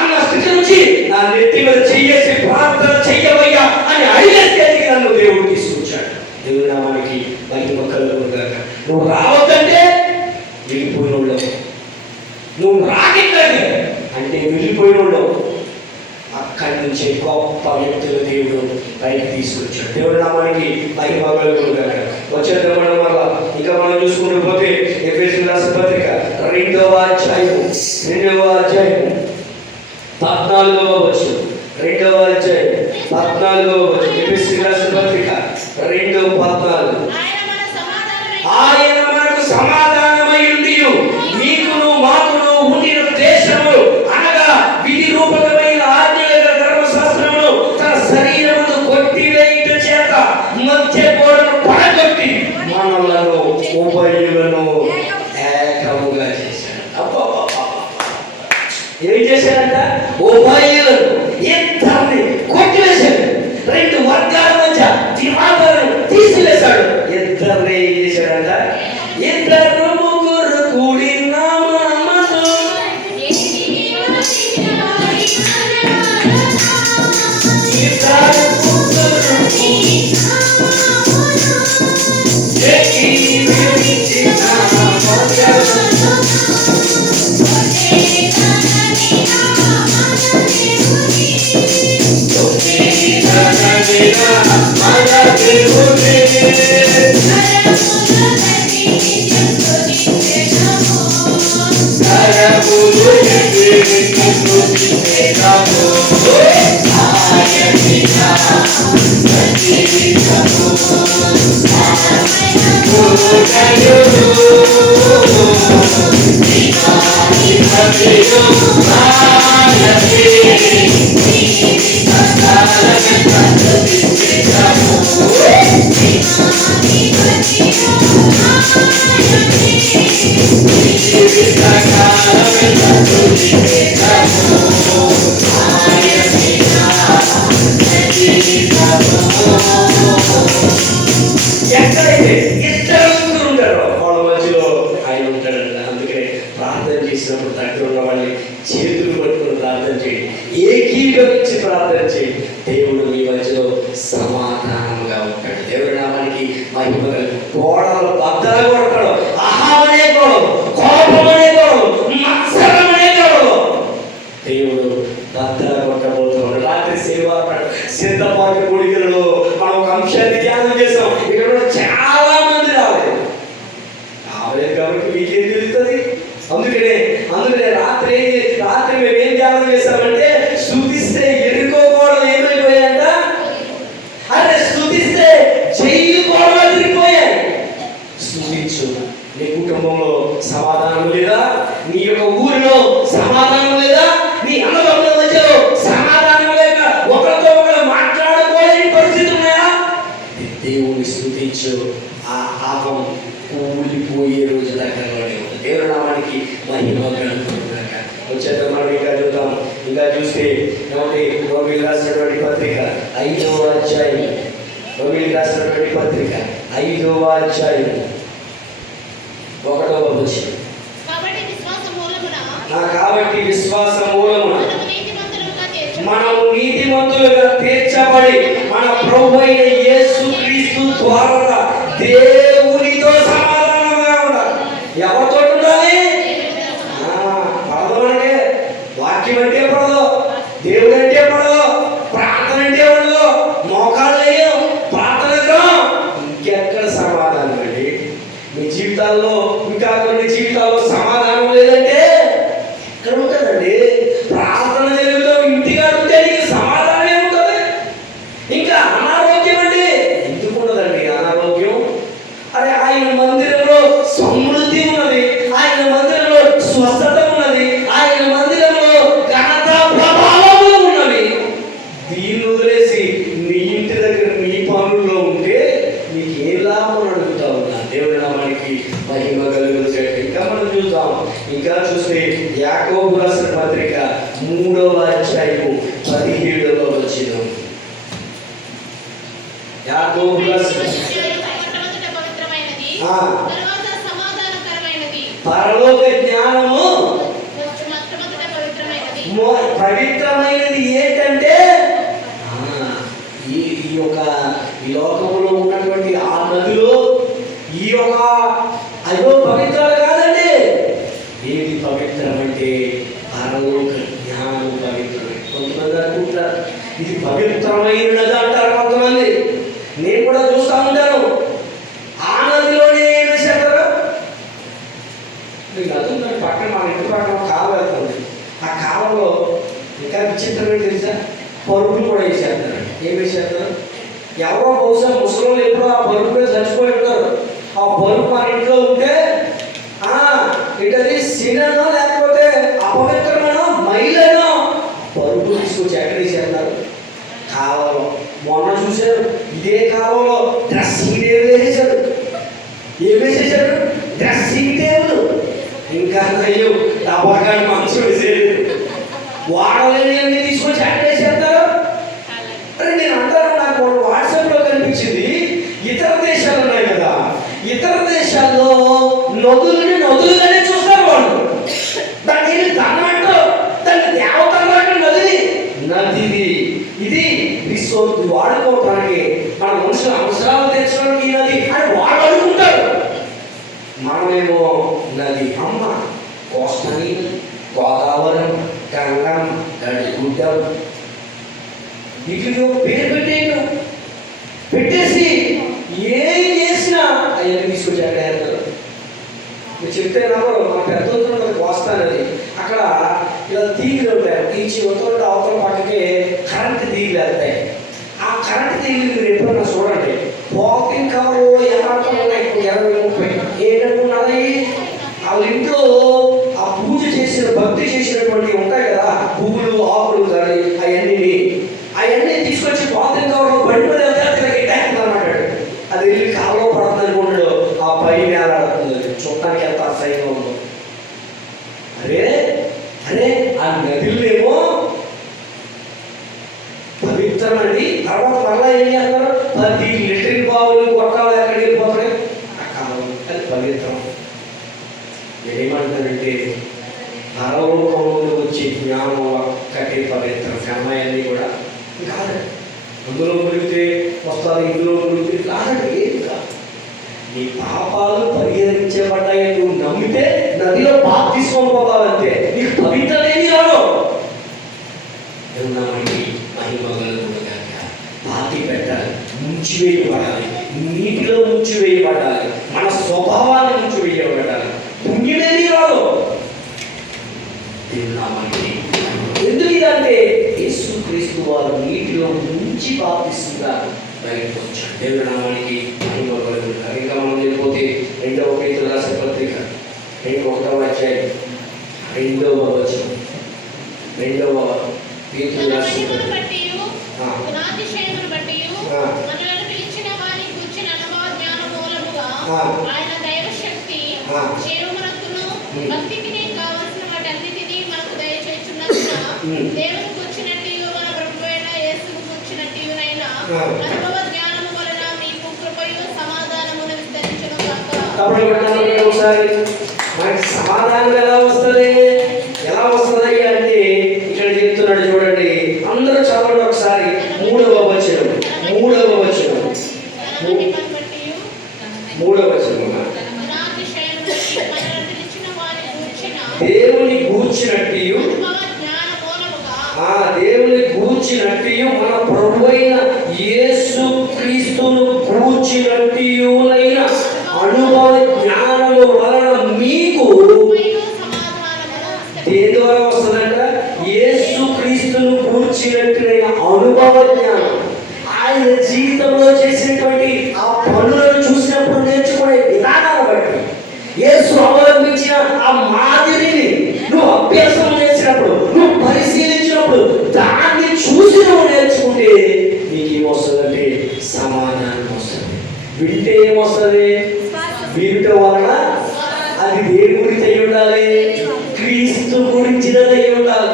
అన్న స్థితి నుంచి నా నెత్తి మీద చెయ్యేసి ప్రార్థన చెయ్యవయ్యా అని అడిగే స్థితికి నన్ను దేవుడు తీసుకొచ్చాడు. దేవుడి నామానికి మహిమ కలుగుగాక. నువ్వు రావద్దంటే వెళ్ళిపోయిన వాళ్ళవు, నువ్వు రాకిట్లేదు అంటే వెళ్ళిపోయిన వాళ్ళవు. అక్కడి నుంచి గొప్ప వ్యక్తులు దేవుడు పైకి తీసుకొచ్చాడు. దేవుడి నామానికి మహిమ కలుగుగాక. వచ్చేద్దాం మనం వల్ల ఇంకా మనం చూసుకుంటూ పోతే ఎఫెసీయుల రాసిన పత్రిక 2వ అధ్యాయం 14వ వచనం. 2వ అధ్యాయం 14వ వచనం. ఎఫెసీయుల రాసిన పత్రిక 2:14. ఆయన మనకు సమాధానమై ఉండియు మీకును మాకును ఉండిన దేశము అనగా విధి రూపకమైన ఆజ్ఞల ధర్మశాస్త్రమును తన శరీరమును కొట్టివేయుట చేత మధ్య గోడను పడగొట్టి మనలను ఉభయులను ఏకముగా చేశాడు. ఏం చేశాడంట? ఉభయులను ఇద్దరిని కొట్టివేశాడు. రెండు వర్గాల మధ్య వివాదాలను తీసివేశాడు. ఇద్దరిని ఏం చేశాడంట? ఇద్దరు ముగ్గురు కూడి ఎక్కడైతే ఇద్దరు ముగ్గురు ఉంటారో వాళ్ళ మధ్యలో ఆయన ఉంటాడంట. అందుకనే ప్రార్థన చేసినప్పుడు దగ్గర ఉన్న వాళ్ళని చేతులు పట్టుకుని ప్రార్థన చేయండి, ఏకీభవించి ప్రార్థన చేయండి. దేవుడు మీ మధ్యలో సమాధానంగా ఉంటాడు. దేవుడి నామానికి మహిమ కలుగు. గోడలు బద్దలు కొడతాడు. అహామనే గోడలు, కోపమనే గోడలు, మత్సరమనే గోడలు దేవుడు బద్దలు కొట్టబోతున్నాడు. రాత్రి సేవాడు సిద్ధపాటు కొడుకులలో మనం ఒక అంశాన్ని ధ్యానం చేసాం. ఇక్కడ చాలా మంది రాలేదు కాబట్టి మీకేం తెలుస్తుంది. అందుకనే రాత్రి మేము ఏం ధ్యానం చేసామంటే స్తుతిస్తే ఎరుకోవడం ఏమైపోయాయంట. అరే స్తుతిస్తే చెయ్యుకోవడం ఎదిరిపోయాయి. స్తుతించు. నీ కుటుంబంలో సమాధానం లేదా? నీ యొక్క ఊరిలో సమాధానం లేదా? నీ అన్నదమ్ముల మధ్యలో సమాధానం లేక ఒకరితో ఒకరు మాట్లాడుకోలేని పరిస్థితి ఉన్నాయా? దేవుని స్తుతించు. ఆ పాపం కూలిపోయే రోజు దగ్గరలోనే ఉంది. దేవుడి నామానికి మహిమ కలుగుగాక. వచ్చేద్దాం మనం ఇంకా చూద్దాం. ఇంకా చూస్తే ఏమంటే రోమిలకు రాసినటువంటి పత్రిక 5వ అధ్యాయం, రోమిలకు రాసినటువంటి పత్రిక 5వ అధ్యాయం 1వ వచనం. కాబట్టి విశ్వాస మూలమున మనము నీతిమంతులుగా తీర్చబడి మన ప్రభువైన యేసుక్రీస్తు ద్వారా దేవునితో సమాధానంగా ఉండాలి. ఎవరితో ఉండాలి? పడదు అంటే వాక్యం అంటే పడదు, దేవుడు అంటే పడదు, ప్రార్థన అంటే ఉండదు, మోకాళ్ళు వేయం, ప్రార్థన ఇంకెక్కడ సమాధానం అండి? మీ జీవితాల్లో ఇంకా కొన్ని జీవితాల్లో సమాధానం లేదంటే ఇక్కడ ఉంటుందండి. ప్రార్థన జరుగుతాం, ఇంటికి అడిగితే నీకు సమాధానం ఏముంటుంది? ఇంకా అనారోగ్యం అండి ఎందుకు వదిలేసి నీ ఇంటి దగ్గర నీ పనుల్లో ఉంటే నీకు ఏ లాభం అడుగుతా ఉన్నా. దేవుడి నామానికి మహిమ కలుగును గాక. ఇంకా మనం చూద్దాం. ఇంకా చూస్తే యాకోబు రాసిన పత్రిక 3వ అధ్యాయము 17వ వచనం. యాకోబు రాసిన పరలోక జ్ఞానము పవిత్రమైనది ఏంటంటే ఈ లోకంలో ఉన్నటువంటి ఆ నదిలో ఈ యొక్క అయ్యో పవిత్రాలు కాదండి. ఏది పవిత్రం అంటే పరలోక జ్ఞానము పవిత్రమే. కొంతమంది అనుకుంటారు ఇది పవిత్రమైన నది అంటారు కొంతమంది. నేను కూడా చూస్తూ ఉంటాను. ఆ నదిలోనే ఏం వేశారు? మీకు నదుందండి పక్కన, మన ఇంటి పక్కన కాలువ వెళ్తుంది. ఆ కాలంలో ఇంకా విచిత్రమైన తెలుసా, పరుపులు కూడా వేసేస్తారు. ఏం వేసేస్తారు? ఎవరో బహుశా ముసలి ఎప్పుడో ఆ పరుపు మీద చచ్చిపోయి ఉంటారు. ఆ పరుపు మన ఇంట్లో ఉంటే ఇటది సిననో లేకపోతే అపవిత్రమనో మైలనో పరుపు తీసుకొచ్చి ఎక్కడ వేసేస్తారు? కాలంలో. మొన్న చూశారు ఇదే కాలంలో డ్రెస్సింగ్ టేబుల్ వేసేసాడు. ఏం వేసేసాడు? Dressing table. ఇంకా అయ్యో డబ్బాకాడు మనసు వేసేది. వాడలేని అన్ని తీసుకొచ్చి అట్టేసేస్తారు. అరే నేను అంటాను, నాకు వాట్సాప్లో కనిపించింది. ఇతర దేశాలు ఉన్నాయి కదా, ఇతర దేశాల్లో నదులని నదులుగానే చూస్తారు వాళ్ళు. దాన్ని దన్నట్టు దాన్ని దేవతలాగా నదిది ఇది వాడుకోవడానికి మన మనుషుల అవసరాలు తెచ్చడానికి ఈ నది అని వాడు అనుకుంటారు. మనమేమో నది అమ్మ, కోస్తని, గోదావరి, గంగం, గడిగుడ్డం వీటికి పేరు పెట్టేసి ఏం చేసినా అవన్నీ తీసుకొచ్చి అక్కడ వేస్తారు. మీరు చెప్తే నమ్మరు. మా పెద్ద కోస్తానది అక్కడ ఇలా తీగలు ఉంటాయి. తీర్చి ఉత్తరం అవతల పక్కకి కరెంట్ తీగలు వెళ్తాయి. ఆ కరెంట్ తీగలు మీరు ఎప్పుడన్నా చూడండి. వాకింగ్ కవర్లో ఎలా ఉన్నాయి 20-30 ఏంటనుకున్నది. వాళ్ళ ఇంట్లో ఆ పూజ చేసిన భక్తి చేసినటువంటి ఉంటాయి కదా, పువ్వులు ఆకులు కానీ అవన్నీ తీసుకొచ్చి వాకింగ్ కవర్లో బండి మీద అన్నమాట. అది వెళ్ళి కాలో పడుతుంది అనుకుంటాడు. ఆ పై నేల ఆడుతుంది. చూడటానికి ఎంత అసహ్యంగా ఉందో. అరే ఆ నదిలేమో పవిత్రమండి. తర్వాత మళ్ళా ఏం చేస్తారు? 10 లీటర్ బావులు కొట్టాలు ఎక్కడికి వెళ్ళిపోతాయి. ఆ కాలం అది పవిత్రం. ఏమంటారంటే పరలోకంలో వచ్చే జ్ఞానం ఒక్కటే పవిత్రం. అమ్మాయి కూడా కాదు. అందులో మునిగితే వస్తారు, ఇందులో మునిగితే కాదండి. ఏది కాదు. నీ పాపాలు పరిహరించబడ్డాయి నువ్వు నమ్మితే నదిలో బాప్తిస్మం పొందాలంటే నీకు పవిత్రమేమీ రాదు. ఉన్నామండి పాతి పెట్టాలి, ముంచివేయబడాలి, నీటిలో ముంచివేయబడాలి, మన స్వభావాన్ని ముంచివేయబడాలి. పుణ్యమేమీ రాదు. ఉన్నామండి. ఎందుకు ఇదంటే యేసుక్రీస్తు వారు నీటిలో ముంచి బాప్తిస్తున్నారు. బయటకు వచ్చాడు. దేవుడి నామానికి మహిమ కలుగును గాక. ఇంకా మనం వెళ్ళిపోతే 2వ పేతురు రాసిన పత్రిక 1వ అధ్యాయం 2వ వచనం. 2వ పేతురు రాసిన ఒకసారి మనకి సమాధానం ఎలా వస్తుంది అంటే ఇక్కడ చెప్తున్నాడు చూడండి. అందరూ చదవండి ఒకసారి. 3వ వచనం. దేవుని గూర్చినట్టు మన ప్రభువైన యేసు క్రీస్తును గూర్చినట్టునైన అనుభవ జ్ఞానము వలన మీకు దేని ద్వారా వస్తుందంట? యేసు క్రీస్తును గూర్చినట్టునైన అనుభవ జ్ఞానం. ఆయన జీవితంలో చేసినటువంటి ఆ పనులను చూసినప్పుడు నేర్చుకునే విధానాన్ని బట్టి, యేసు అవలంబించిన ఆ మాదిరిని నువ్వు అభ్యాసం చేసినప్పుడు, నువ్వు పరిశీలించినప్పుడు, దాన్ని చూసి నువ్వు నేర్చుకుంటే నీకు ఏమొస్తుందంటే సమాధానం వస్తుంది. వింటే ఏమొస్తుంది? వినుట వలన అది దేని గురించి అయి ఉండాలి? క్రీస్తు గురించినది అయి ఉండాలి.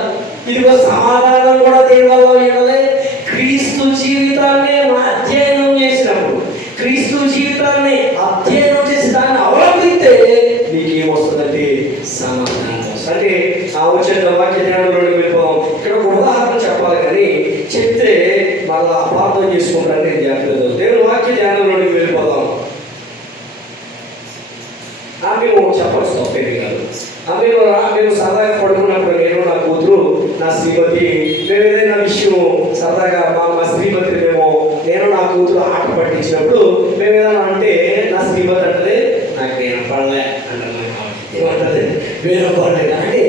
ఇదిగో సమాధానం కూడా దేని వల్ల ఉండాలి? క్రీస్తు జీవితాన్ని అధ్యయనం చేసినప్పుడు, క్రీస్తు జీవితాన్ని అధ్యయనం చేసి దాన్ని అవలంబిస్తే మీకు ఏమొస్తుందంటే సమాధానం వస్తుంది. అంటే ఆ వచ్చిన వాక్య జ్ఞానంలోకి వెళ్ళిపోదాం. ఇక్కడ ఒక ఉదాహరణ చెప్పాలి కానీ చెప్తే మళ్ళా అపార్థం చేసుకుంటారని నేను చెప్పలేదు. దేవుని వాక్య జ్ఞానంలోకి వెళ్ళిపోదాం. మేము చెప్పచ్చు తప్పేది కాదు. మేము సరదాగా పడుకున్నప్పుడు నేను, నా కూతురు, నా శ్రీమతి, మేము ఏదైనా విషయం సరదాగా మా శ్రీమతిని నేను నా కూతురు ఆట పట్టించినప్పుడు మేము ఏదైనా అంటే నా శ్రీమతి అంటే నాకు నేను పడలే అంటారు. ఏమంటుంది? వేరే పడలేదు అంటే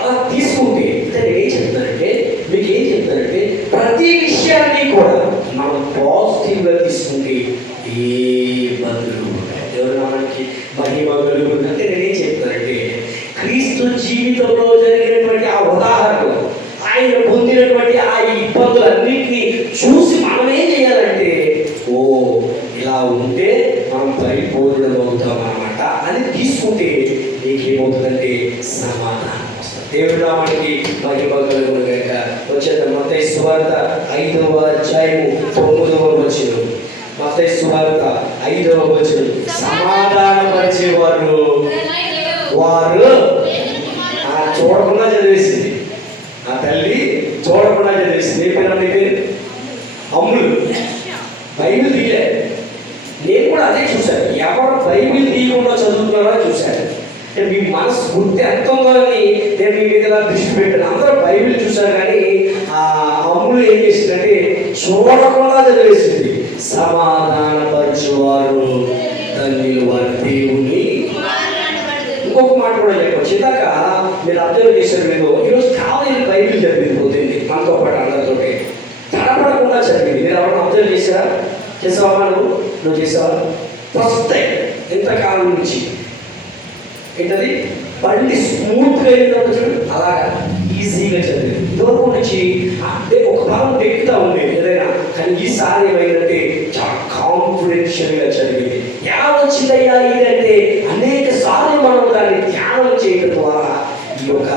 అలా తీసుకుంటే నేను ఏం చెప్తానంటే, మీకు ఏం చెప్తానంటే ప్రతి విషయాన్ని కూడా మనం పాజిటివ్గా తీసుకుంటే ఏ ఇబ్బందులు ఉంటాయి. దేవుడు మనకి మహిమ కలుగుతుంది. అంటే నేనేం చెప్తానంటే క్రీస్తు జీవితంలో జరిగినటువంటి ఆ ఉదాహరణలు, ఆయన పొందినటువంటి ఆ ఇబ్బందులన్నింటినీ చూసి మనం ఏం చేయాలంటే ఇలా ఉంటే మనం పరిపూర్ణం అవుతాం అన్నమాట అని తీసుకుంటే నీకేమవుతుందంటే సమాధానం వస్తుంది. దేవుడు నామానికి మహిమ కలుగును గాక. వచ్చేద్దాం. మత్తయి సువార్త 5వ అధ్యాయము 9వ వచనం. మత్తయి సువార్త 5వ వచనం. సమాధానపరిచేవారు వారు చూడకుండా చదివేసింది. ఆ తల్లి చూడకుండా చదివేసింది. ఏ పేరు? నీ పేరు అమ్ములు. బైబిల్ తీయలే. నేను కూడా అదే చూశాను. ఎవరు బైబిల్ తీయకుండా చదువుతున్నారో చూశాను. మీ మనసు గుర్తు ఎంత ఉందో అని నేను మీ మీద దృష్టి పెట్టాను. అందరూ బైబిల్ చూశారు కానీ ఆ అమ్ములు ఏం చేసిందంటే చూడకుండా చదివేసింది. సమాధానపరచువారు ధన్యులు వారి దేవుని. ఇంకొక మాట కూడా చెప్పచ్చు. ఇందాక మీరు అబ్జర్వ్ చేశారు. మీరు ఈరోజు కావాలి బైబిల్ చదివింది పోతుంది మనతో పాటు అందరితో తడపడకుండా చదివింది. మీరు ఎవరైనా అబ్జర్వ్ చేశారా? చేసావా? నువ్వు చేసావా? ఫస్ట్ టైం ఎంతకాలం నుంచి ఏంటది బండి స్మూత్గా వెళ్ళినప్పుడు చూడు అలాగా ఈజీగా చదివింది. ఇదివరకు నుంచి అంటే ఒక భాగం ఎక్కుతా ఉండేది ఏదైనా, కానీ ఈసారి ఏమైందంటే చాలా కాన్ఫిడెన్షియల్గా చదివింది. ఎలా వచ్చిందయ్యా ఇదంటే అనేక సార్లు మనం దాన్ని ధ్యానం చేయడం ద్వారా ఈ యొక్క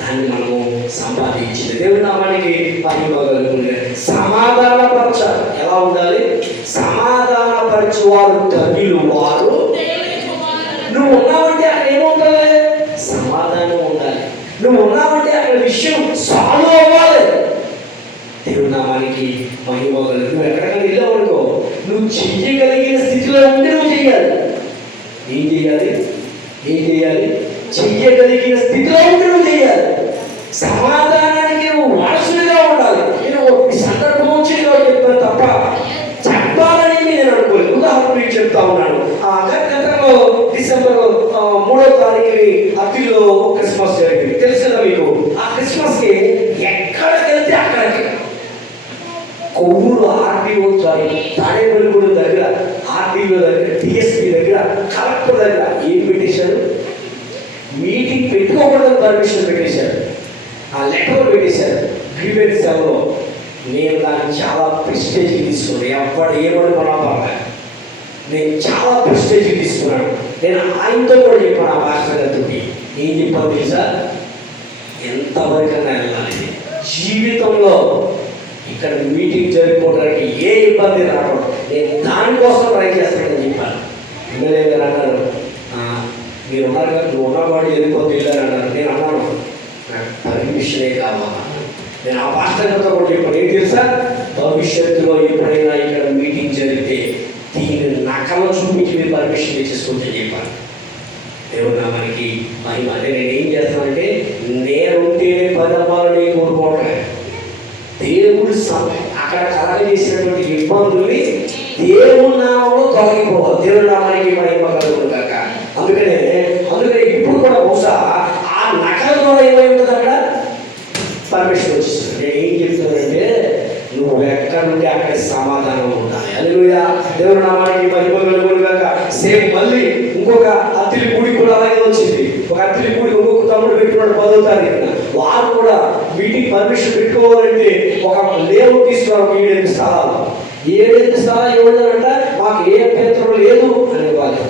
దాన్ని మనము సంపాదించింది. దేవుడి నామానికి మహిమ కలుగుతుంది. సమాధానపరచాలి. ఎలా ఉండాలి? సమాధానపరచువారు ధన్యులు వారు. నువ్వు ఉన్నావంటే అక్కడ ఏముండాలి? సమాధానం ఉండాలి. నువ్వు ఉన్నావంటే అక్కడ విషయం సాల్వ్ అవ్వాలి. దేవుడి నామానికి మహిమ కలుగుతుంది. నువ్వు ఎక్కడికైనా వెళ్ళావు అనుకో, నువ్వు చెయ్యగలిగిన స్థితిలో ఉంటే నువ్వు చేయాలి. ఏం చేయాలి? చెయ్యగలిగిన స్థితిలో ఉంటే నువ్వు చేయాలి. సమాధానానికి నువ్వు వారసుడిగా ఉండాలి. నేను ఈ సందర్భం వచ్చి చెప్తాను తప్ప చెప్పాలని నేను అనుకోలేదు. ఉదాహరణ నేను చెప్తా ఉన్నాను. గతంలో డిసెంబర్ 3వ తారీఖుని అతిలో క్రిస్మస్ జరిగింది. తెలుసు కదా మీకు. ఆ క్రిస్మస్కి ఎక్కడికి వెళ్తే అక్కడికి కొవ్వూరు ఆర్టీఓ తాడేపల్లిగూడెం దగ్గర, ఆర్టీఓ దగ్గర, డిఎస్పీ దగ్గర, కలెక్టర్ దగ్గర ఏం పెట్టేశారు? మీటింగ్ పెట్టుకోకూడదని పర్మిషన్ పెట్టేశారు. ఆ లెటర్ పెట్టేశారు. గ్రీవెన్స్ సెల్లో నేను దాన్ని చాలా ప్రెస్టేజ్కి తీసుకున్నాను. ఎప్పుడు ఏమనుకున్నా పర్లేదు, నేను చాలా ప్రెస్టేజ్కి తీసుకున్నాను. నేను ఆయనతో కూడా చెప్పాను. ఆ మాస్టర్ గారితో ఏం చెప్పాను తెలుసా? ఎంతవరకైనా వెళ్ళాలి జీవితంలో. ఇక్కడ మీటింగ్ జరుపుకోవడానికి ఏ ఇబ్బంది రావడం, నేను దానికోసం ట్రై చేస్తానని చెప్పాను. ఎమ్మెల్యే గారు అన్నారు, మీరు ఉన్నారు కదా, నువ్వు ఉన్నవాడు వెళ్ళిపోతే వెళ్ళారు అన్నారు. నేను అన్నాను, నాకు పర్మిషనే కావాలా. నేను ఆ మాస్టర్ గారితో కూడా చెప్పాను. ఏం తెలుసా? భవిష్యత్తులో ఎప్పుడైనా ఇక్కడ మీటింగ్ జరిగితే దీన్ని నకలు చూపించి మీరు పర్మిషన్ తెచ్చేసుకుంటే చెప్పాను. దేవుడు నామానికి మహిమ. అంటే నేను ఏం చేస్తానంటే నేనుంటేనే 10 అమ్మాలని కోరుకోవట్లేదు. దేవుడు అక్కడ కలగజేసినటువంటి ఇబ్బందుల్ని దేవుడి నామంలో తొలగిపోవాలి. దేవుడి నామానికి మహిమ కలుగును గాక. అందుకనే ఇప్పుడు కూడా బహుశా ఆ నకల ద్వారా ఏమై ఉంటుంది అక్కడ పర్మిషన్ వచ్చేస్తుంది. నేను ఏం చెప్తానంటే నువ్వు ఎక్కడ నుండి అక్కడ సమాధానం ఉండాలి. హల్లెలూయా. దేవుడి నామానికి మహిమ కలుగును గాక. సేమ్ మళ్ళీ ఇంకొక అత్తిలి కూడి కూడా అలాగే వచ్చింది. ఒక అత్తిలి కూడి ఒక్కొక్క తమ్ముడు పెట్టుకున్నాడు 10వ తారీఖున. వారు కూడా మీటింగ్ పర్మిషన్ పెట్టుకోవాలంటే ఒక లేవు తీసుకున్నారు. ఒక 7 స్థలాలు ఇవ్వడంట. మాకు ఏ అభ్యంతరం లేదు అనే వాళ్ళు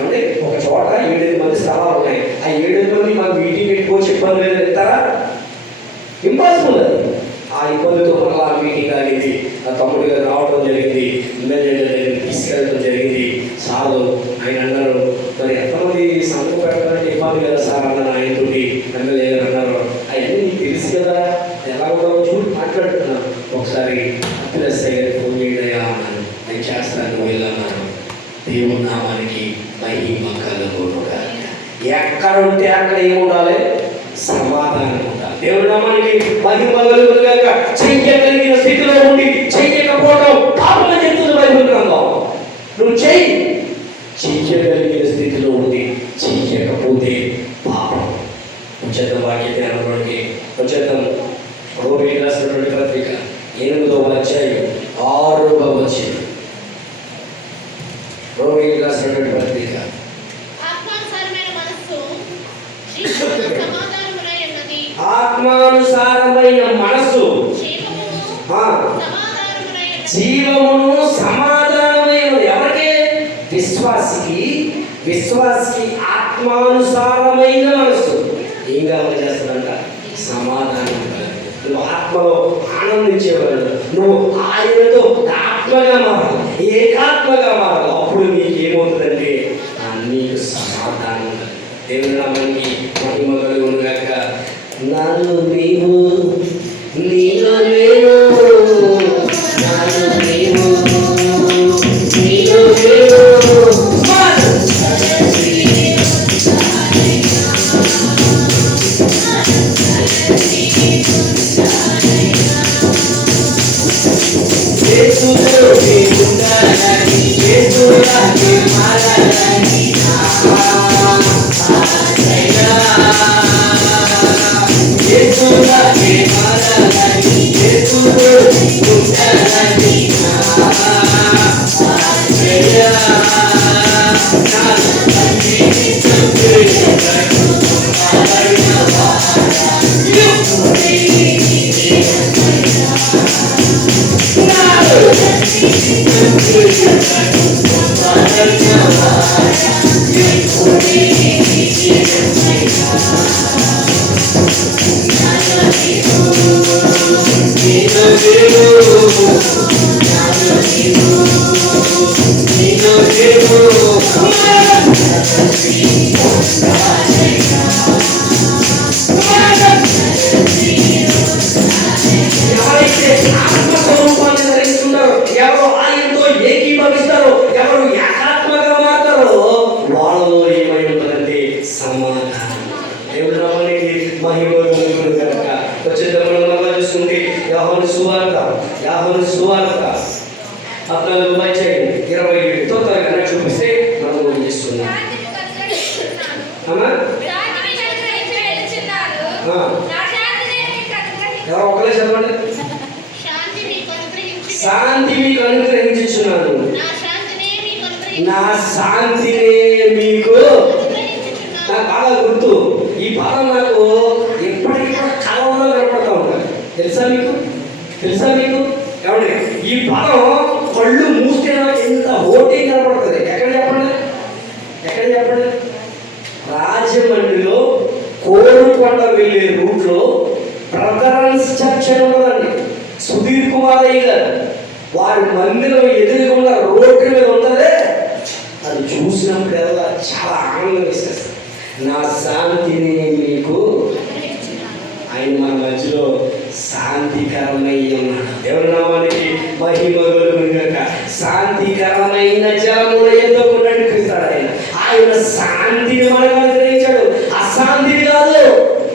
అంటే ఒక చోట 7 మంది స్థలాలు ఉన్నాయి. ఆ 7 మంది మాకు మీటింగ్ పెట్టుకోవచ్చు, ఇబ్బంది లేదు చెప్తారా? ఇంపాసిబుల్. ఆ ఇబ్బందితో మళ్ళా మీటింగ్ ఆగింది. ఆ తమ్ముడు గారు రావడం జరిగింది, ఎమ్మెల్యే దగ్గరికి తీసుకెళ్ళడం జరిగింది. చాలు ఆయన అన్నారు, మరి ఎంతమంది సంఘం పెట్టాలంటే ఇబ్బంది కదా సార్ అన్నారు. ఆయనతోటి ఎమ్మెల్యే గారు అన్నారు, అవన్నీ నీకు తెలుసు కదా, ఎలా ఉన్నారో చూసి మాట్లాడుతున్నాను. ఒకసారి అప్పిలస్సయ్య గారికి ఫోన్ చేయండియా అన్నాను. నేను చేస్తాను వెళ్ళన్నాను. దేవుని నామానికి మహిమ కలుగునుగాక. ఎక్కడ ఉంటే అక్కడ ఏముండాలి? సమాధానం ఉండాలి. దేవుని నామానికి మహిమ కలుగునుగాక. చెయ్యగలిగిన స్థితిలో ఉండి చెయ్యకపోవడం పాపం చెప్తుంది బైబిల్ గ్రంథం. నువ్వు చెయ్యగలిగిన స్థితిలో ఉండి చెయ్యకపోతే పాపం. వచ్చేద్దాం వాక్య ధ్యానంలోకి వచ్చేద్దాం. రోమీయులకు రాసినటువంటి పత్రిక 8వ అధ్యాయం 6వ వచనం. రోమీయులకు రాసినటువంటి పత్రిక. ఆత్మానుసారమైన మనస్సు జీవమును సమాధానమైనది. ఎవరికి? విశ్వాసికి ఆత్మానుసారమైన మనస్సు ఏం కావాలి చేస్తాడంట? సమాధానం. నువ్వు ఆత్మలో ఆనందించేవాడు, నువ్వు ఆయనతో ఆత్మగా మారాలి, ఏకాత్మగా మారాలి. అప్పుడు నీకు ఏమవుతుందంటే నీకు సమాధానం. దేవుని నామానికి మహిమ కలుగునుగాక. నాలో నీవు, నీలో నేను, నాలో నీవు, నీలో నేను. ఎవరు ఆయనతో ఏకీభవిస్తారో, ఎవరు ఏకాత్మగా మారుతారో వాళ్ళలో ఏమై ఉంటుందంటే సమాధానం. దేవుడు నామానికి మహిమ కలుగునుగాక. వచ్చేటప్పుడు మనం చూసుకుంటే యోహాను సువార్త 14వ అధ్యాయం 27 తొందరగా చూపిస్తే మనం చేస్తున్నాం. ఒకరే చదవండి. శాంతి మీకు అనుగ్రహించుచున్నాను, నా శాంతినే మీకు. నాకు బాగా గుర్తు ఈ పదం, నాకు ఎప్పటికీ కూడా కళలో కనపడతా ఉంటాను. తెలుసా మీకు? కాబట్టి ఈ పదం కళ్ళు మూస్తే ఎంత ఓటే కనపడుతుంది. ఎక్కడ చెప్పండి? రాజమండ్రిలో కోరుకొండ వెళ్ళే రూట్లో బ్రదరన్స్ చర్చ్ అని ఉన్నదండి. సుధీర్ కుమారయ్య గారు వారి మందిరం ఎదురుకుండా రోడ్డు మీద ఉన్నదే. అది చూసినప్పుడల్లా చాలా ఆనందం వేసేస్తారు. నా శాంతిని మీకు. ఆయన మన మధ్యలో శాంతికరమై ఉన్నాడు. దేవుని నామానికి మహిమ కలుగునుగాక. శాంతికరమైన జలముల ఎందుకు నడిపిస్తాడు ఆయన శాంతిని మనకు అనుగ్రహించాడు, అశాంతిని కాదు.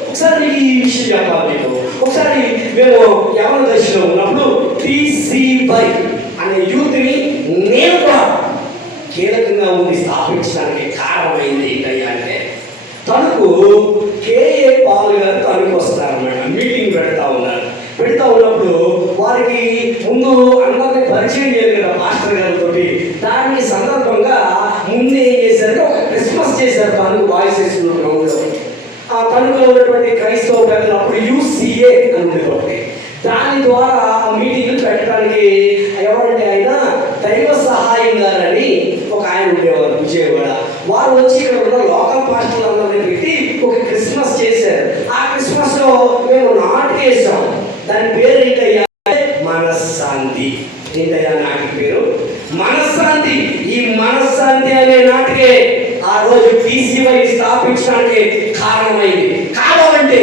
ఒకసారి మీకు ఈ విషయం చెప్పాలి. మీకు ఒకసారి మేము యవన దశలో ఉన్నప్పుడు TCY అనే యూత్ని నేను కూడా కీలకంగా ఉంది స్థాపించడానికి కారణమైంది ఏంటంటే, తణుకు KA పాల్ గారు తణుకు వస్తారన్నమాట. మీటింగ్ పెడతా ఉన్నప్పుడు వారికి ముందు అందరినీ పరిచయం చేయాలి కదా మాస్టర్ గారితో. దానికి సందర్భంగా ముందు ఏం చేశారంటే ఒక మనకి ఎవరంటే ఆయన దైవ సహాయం గారని ఒక ఆయన ఉండేవారు విజయవాడ. వారు వచ్చి ఇక్కడ ఉన్న లోకల్ పాస్టర్లందరినీ పెట్టి ఒక క్రిస్మస్ చేశారు. ఆ క్రిస్మస్ లో మేము నాటిక వేసాం. దాని పేరు ఏంటయ్యా? మనశ్శాంతి. ఏంటయ్యా నాటిక పేరు? మనశ్శాంతి. ఈ మనశ్శాంతి అనే నాటికే ఆ రోజు టీసీవై స్థాపించడానికి కారణమైంది. కావాలంటే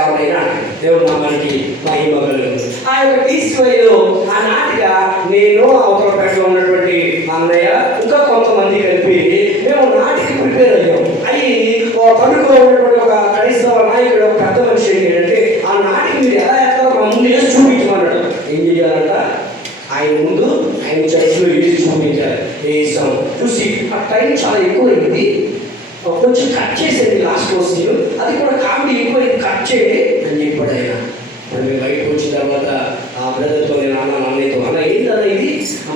ఎవరైనా దేవుడు నామానికి మహిమ కలుగును. ఆ యొక్క టీసీవైలో ఆ నాటిక నేను అవతలపేటలో ఉన్నటువంటి అన్నయ్య ఇంకా కొంతమంది కలిపి మేము నాటిక ప్రిపేర్ అయ్యాం. అయ్యి తణుకులో ఉన్నటువంటి ఒక క్రైస్తవ నాయకుడు ఒక పెద్ద మనిషి ఏంటంటే ఆ నాటిక మీరు ఎలా ఎక్కడ మా ముందు వేసి చూపించమన్నాడు. ఏం చేయాలంట? ఆయన ముందు ఆయన చర్చిలో వేసి చూపించాలి. వేసాం. చూసి ఆ టైం చాలా ఎక్కువైంది, కొంచెం కట్ చేసేది లాస్ట్ క్వశ్చన్, అది కూడా కామెడీ ఎక్కువైంది, కట్ చేయండి అని చెప్పాడు ఆయన. మేము బయటకు వచ్చిన తర్వాత ఆ బ్రదర్తో నేను అన్నయ్యతో అన్న ఏంటన్నా ఇది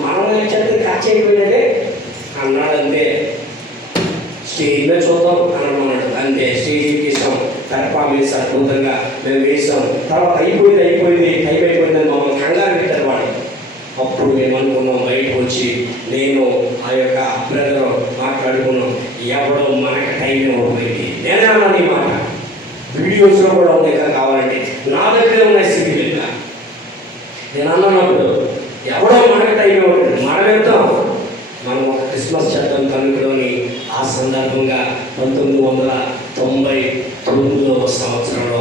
మనం చేస్తే కట్ చేయకపోయినట్టే అన్నాడు. అంతే, స్టేజ్లో చూద్దాం అన్నాడు. అంతే, స్టేజ్ ఎక్కిస్తాం, పెర్ఫార్మెన్స్ అద్భుతంగా మేము వేసాం. తర్వాత అయిపోయింది టైం అయిపోయిందని మమ్మల్ని కంగారు పెట్టారు వాడు. అప్పుడు మేము అనుకున్నాం, బయటకు వచ్చి నేను ఆ యొక్క బ్రదర్ మాట్లాడుకున్నాం, ఎవడో మనకి టైం ఇవ్వకపోయింది. నేనే అన్నాను ఈ మాట, వీడియోస్లో కూడా ఉన్నాయి కదా, కావాలంటే నా దగ్గర ఉన్నాయి సిటీలుగా. నేను అన్నప్పుడు ఎవడో మనకి టైం ఇవ్వలేదు, మనం వెళ్తాం, మనం ఒక క్రిస్మస్ చేద్దాం తణుకులోని. ఆ సందర్భంగా 1999 సంవత్సరంలో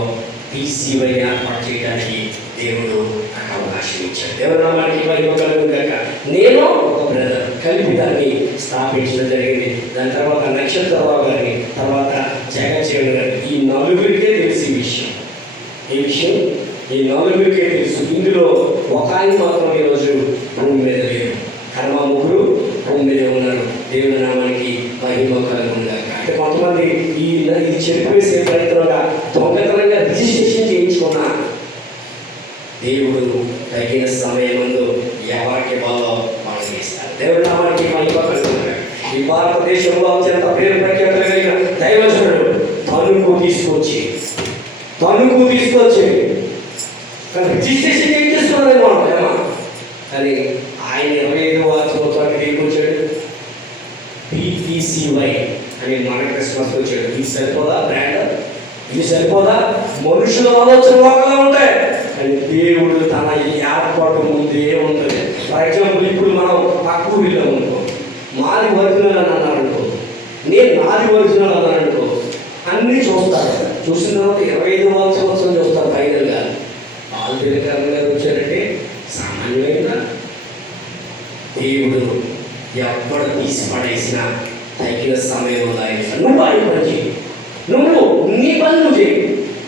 టీసీవై ఏర్పాటు చేయడానికి దేవుడు నాకు అవకాశం ఇచ్చాడు. దేవుడు నామానికి మహిమ కలుగును గాక. నేను ఒక బ్రదర్ కలిపి దాన్ని స్థాపించడం జరిగింది. దాని తర్వాత నక్షత్రరావు గారిని, తర్వాత జగచేడు గారిని, ఈ నలుగురికే తెలిసి విషయం. ఈ విషయం ఈ నలుగురికే తెలుసు. ఇందులో ఒక ఆయన మాత్రం ఈరోజు భూమి మీద లేరు, కానీ మా ముగ్గురు భూమి మీద ఉన్నారు. దేవుడి నామానికి మహిమ కలుగును గాక. అంటే కొంతమంది ఇది చెప్పేసే ప్రయత్నంగా దొంగతనంగా రిజిస్ట్రేషన్ చేయించుకున్నా దేవుడు తగిన సమయమందు ఎవరికి బాలో వాళ్ళు చేస్తారు. దేవుడి నామానికి మహిమ కలుగును గాక. ఈ భారతదేశంలో అత్యంత పేరు ప్రఖ్యాతులు కలిగిన దైవజనుడు తణుకు తీసుకొచ్చి రిజిస్ట్రేషన్ ఏం చేస్తున్నారేమో ఏమా, కానీ ఆయన 25వ సంవత్సరానికి తీసుకొచ్చాడు. టీసీవై అని మన క్రిస్మస్కి వచ్చాడు. ఇది సరిపోదా బ్రాండ్? ఇది సరిపోదా? మనుషుల ఆలోచన ఒకలా ఉంటాయి, కానీ దేవుడు తన ఏర్పాటు ముందే ఉంటుంది. ఫర్ ఎగ్జాంపుల్, ఇప్పుడు మనం పక్క ఊరిలో అనుకో, మాది ఒరిజినల్ అని అన్నాడు అనుకో, నేను నాది ఒరిజినల్ అన్నాను అనుకో, అన్నీ చూస్తారు. చూసిన తర్వాత 25వ సంవత్సరం చూస్తారు ఫైనల్గా. వాళ్ళు తిరగరంగా గారు వచ్చారంటే సామాన్యమైన దేవుడు ఎప్పుడు తీసి పడేసిన తగిన సమయంలో ఆయన నువ్వు ఆయన పని చేయి, నువ్వు నీ పని నువ్వు చేయి.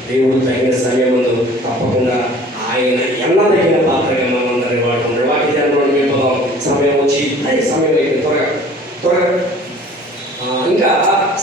దేవుడు తగిన సమయంలో తప్పకుండా ఆయన ఎన్నదగిన పాత్రగా మనందరి వాడుకుంటాడు. వాటి దాంట్లో వెళ్ళిపోదాం, సమయం వచ్చి అది సమయం అయిపోయింది. త్వరగా ఇంకా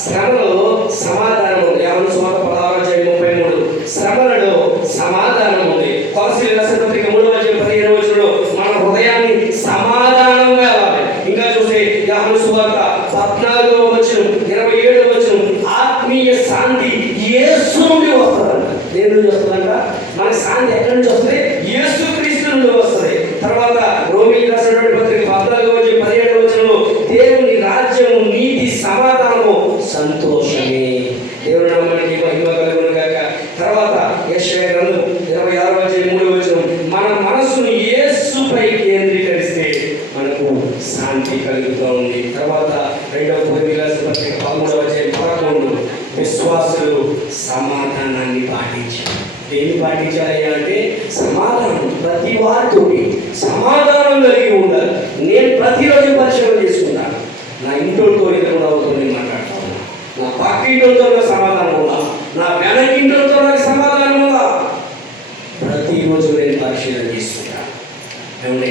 శ్రమలో సమాధానం ఉంది. యోహాను సువార్త 16:33 శ్రమలలో సమాధానం ఉంది. కొలస్సీయులకు రాసిన పత్రిక 3:15 మన హృదయాన్ని సమాధానంగా ఇవ్వాలి. ఇంకా చూస్తే యోహాను సువార్త 14:27 ఆత్మీయ శాంతి యేసు నుండి వస్తుందంట. దేని నుండి వస్తుందంట? మన శాంతి ఎక్కడి నుంచి వస్తుంది? యేసు క్రీస్తు నుండి వస్తుంది. తర్వాత రోమీయులకు రాసినటువంటి పత్రిక 14:17 దేవుని రాజ్యము, నీతి, సమాధానము, సంతోషమే. దేవుని నామానికి మహిమ కలుగును గాక. తర్వాత యెషయా గ్రంథం 26:3 మన మనసును యేసుపై కేంద్రీకరిస్తే మనకు శాంతి కలుగుతూ ఉంది. తర్వాత 2వ కొరింథీయులకు రాసిన పత్రిక 13:11 విశ్వాసులు సమాధానాన్ని పాటించారు. దేన్ని పాటించాలి అంటే సమాధానం. ప్రతి వారితోటి సమాధానం కలిగి ఉండాలి. నేను ప్రతిరోజు పరిశీలన చేసుకుంటాను. నా ఇంటితో ఎదురుగా అవుతుంది మాట్లాడుతాను, నా పక్క ఇంటితో సమాధానం ఉందా, నా వెనక ఇంటితో నాకు సమాధానం ఉందా, ప్రతిరోజు నేను పరిశీలన చేసుకుంటాను. ఏమంటే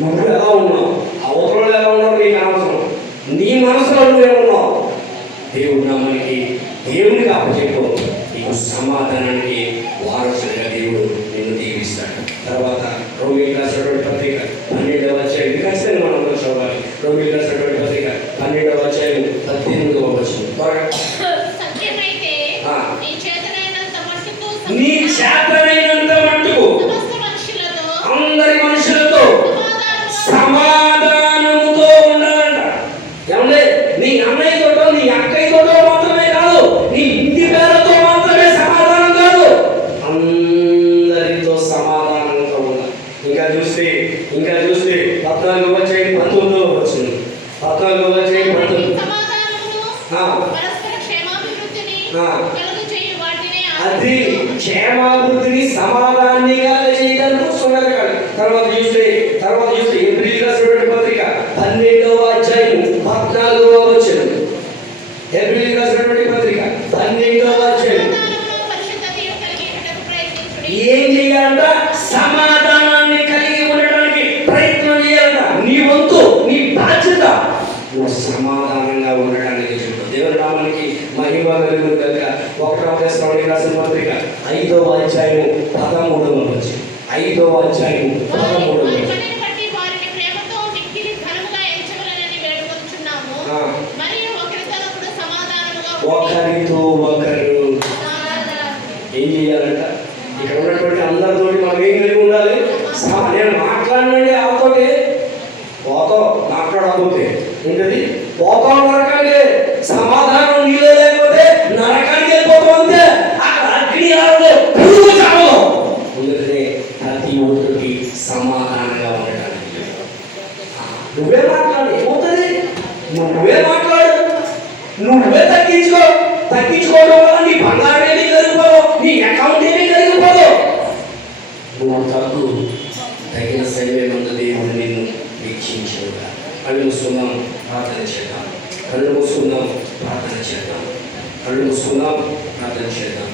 నువ్వు ఎలా ఉన్నావు, అవతల ఎలా ఉన్నావు నీకు అనవసరం. నీ మనసులో నువ్వేమున్నావు దేవుడు నామానికి దేవునికి అప్పచెప్పు. నీకు సమాధానానికి వారసుడిగా దేవుడు నిన్ను దీవిస్తాడు. తర్వాత రోమీయులకు రాసినటువంటి పత్రిక 12వ అధ్యాయం ఖచ్చితంగా మనం చదవాలి. రోమీయులకు రాసినటువంటి పత్రిక 12వ అధ్యాయం 18 త్వరగా నీ చేతనైనంత మట్టుకు అందరి మనుషులతో చూస్తే 14వ అధ్యాయం 19వ వచనం. 14వ అధ్యాయం 19. అది క్షేమాభివృద్ధిని సమాధానాన్ని చేయడానికి చూడగలగాలి. తర్వాత చూస్తే హెబ్రీయులకు రాసినటువంటి పత్రిక 12వ అధ్యాయం 14వ వచనం. హెబ్రీయులకు రాసినటువంటి పత్రిక 12వ అధ్యాయం. ఏం చేయాలంట? సమాధానాన్ని కలిగి ఉండడానికి ప్రయత్నం చేయాలంట. నీ వంతు, నీ బాధ్యత నువ్వు సమాధానంగా ఉండడానికి చెప్పు. దేవుని నామానికి మహిమ కలుగును గాక. 1వ దశలోని రాసిన పత్రిక 5వ అధ్యాయం 13వ వచనం. 5వ అధ్యాయం 13వ వచనం. ఒకరితో ఒకరు ఏం చేయాలంట? ఇక్కడ ఉన్నటువంటి అందరితోటి మనం ఏం కలిగి ఉండాలి? నేను మాట్లాడినండి ఆతోటి పోతో మాట్లాడకపోతే ఏంటది? పోతాం నరకానికి. సమాధానం నీలో లేకపోతే నరకానికి వెళ్ళిపోతాం అంతే. అక్కడ అగ్ని ఆడదు, పురుగు చావదు. అందుకనే ప్రతి ఒక్కరికి సమాధానంగా ఉండడానికి నువ్వే మాట్లాడు. ఏమవుతుంది? నువ్వే మాట్లాడు, నువ్వే తగ్గించుకోవడం వల్ల నీ బంగారం ఏమీ కరిగిపోదు, నీ అకౌంట్ ఏమీ కరిగిపోదు. నువ్వు తగిన సమయం ముందు దేవుడు నిన్ను వీక్షించుగా. కళ్ళు మూసుకుందాం, ప్రార్థన చేద్దాం. కళ్ళు మూసుకుందాం, ప్రార్థన చేద్దాం. కళ్ళు మూసుకుందాం, ప్రార్థన చేద్దాం.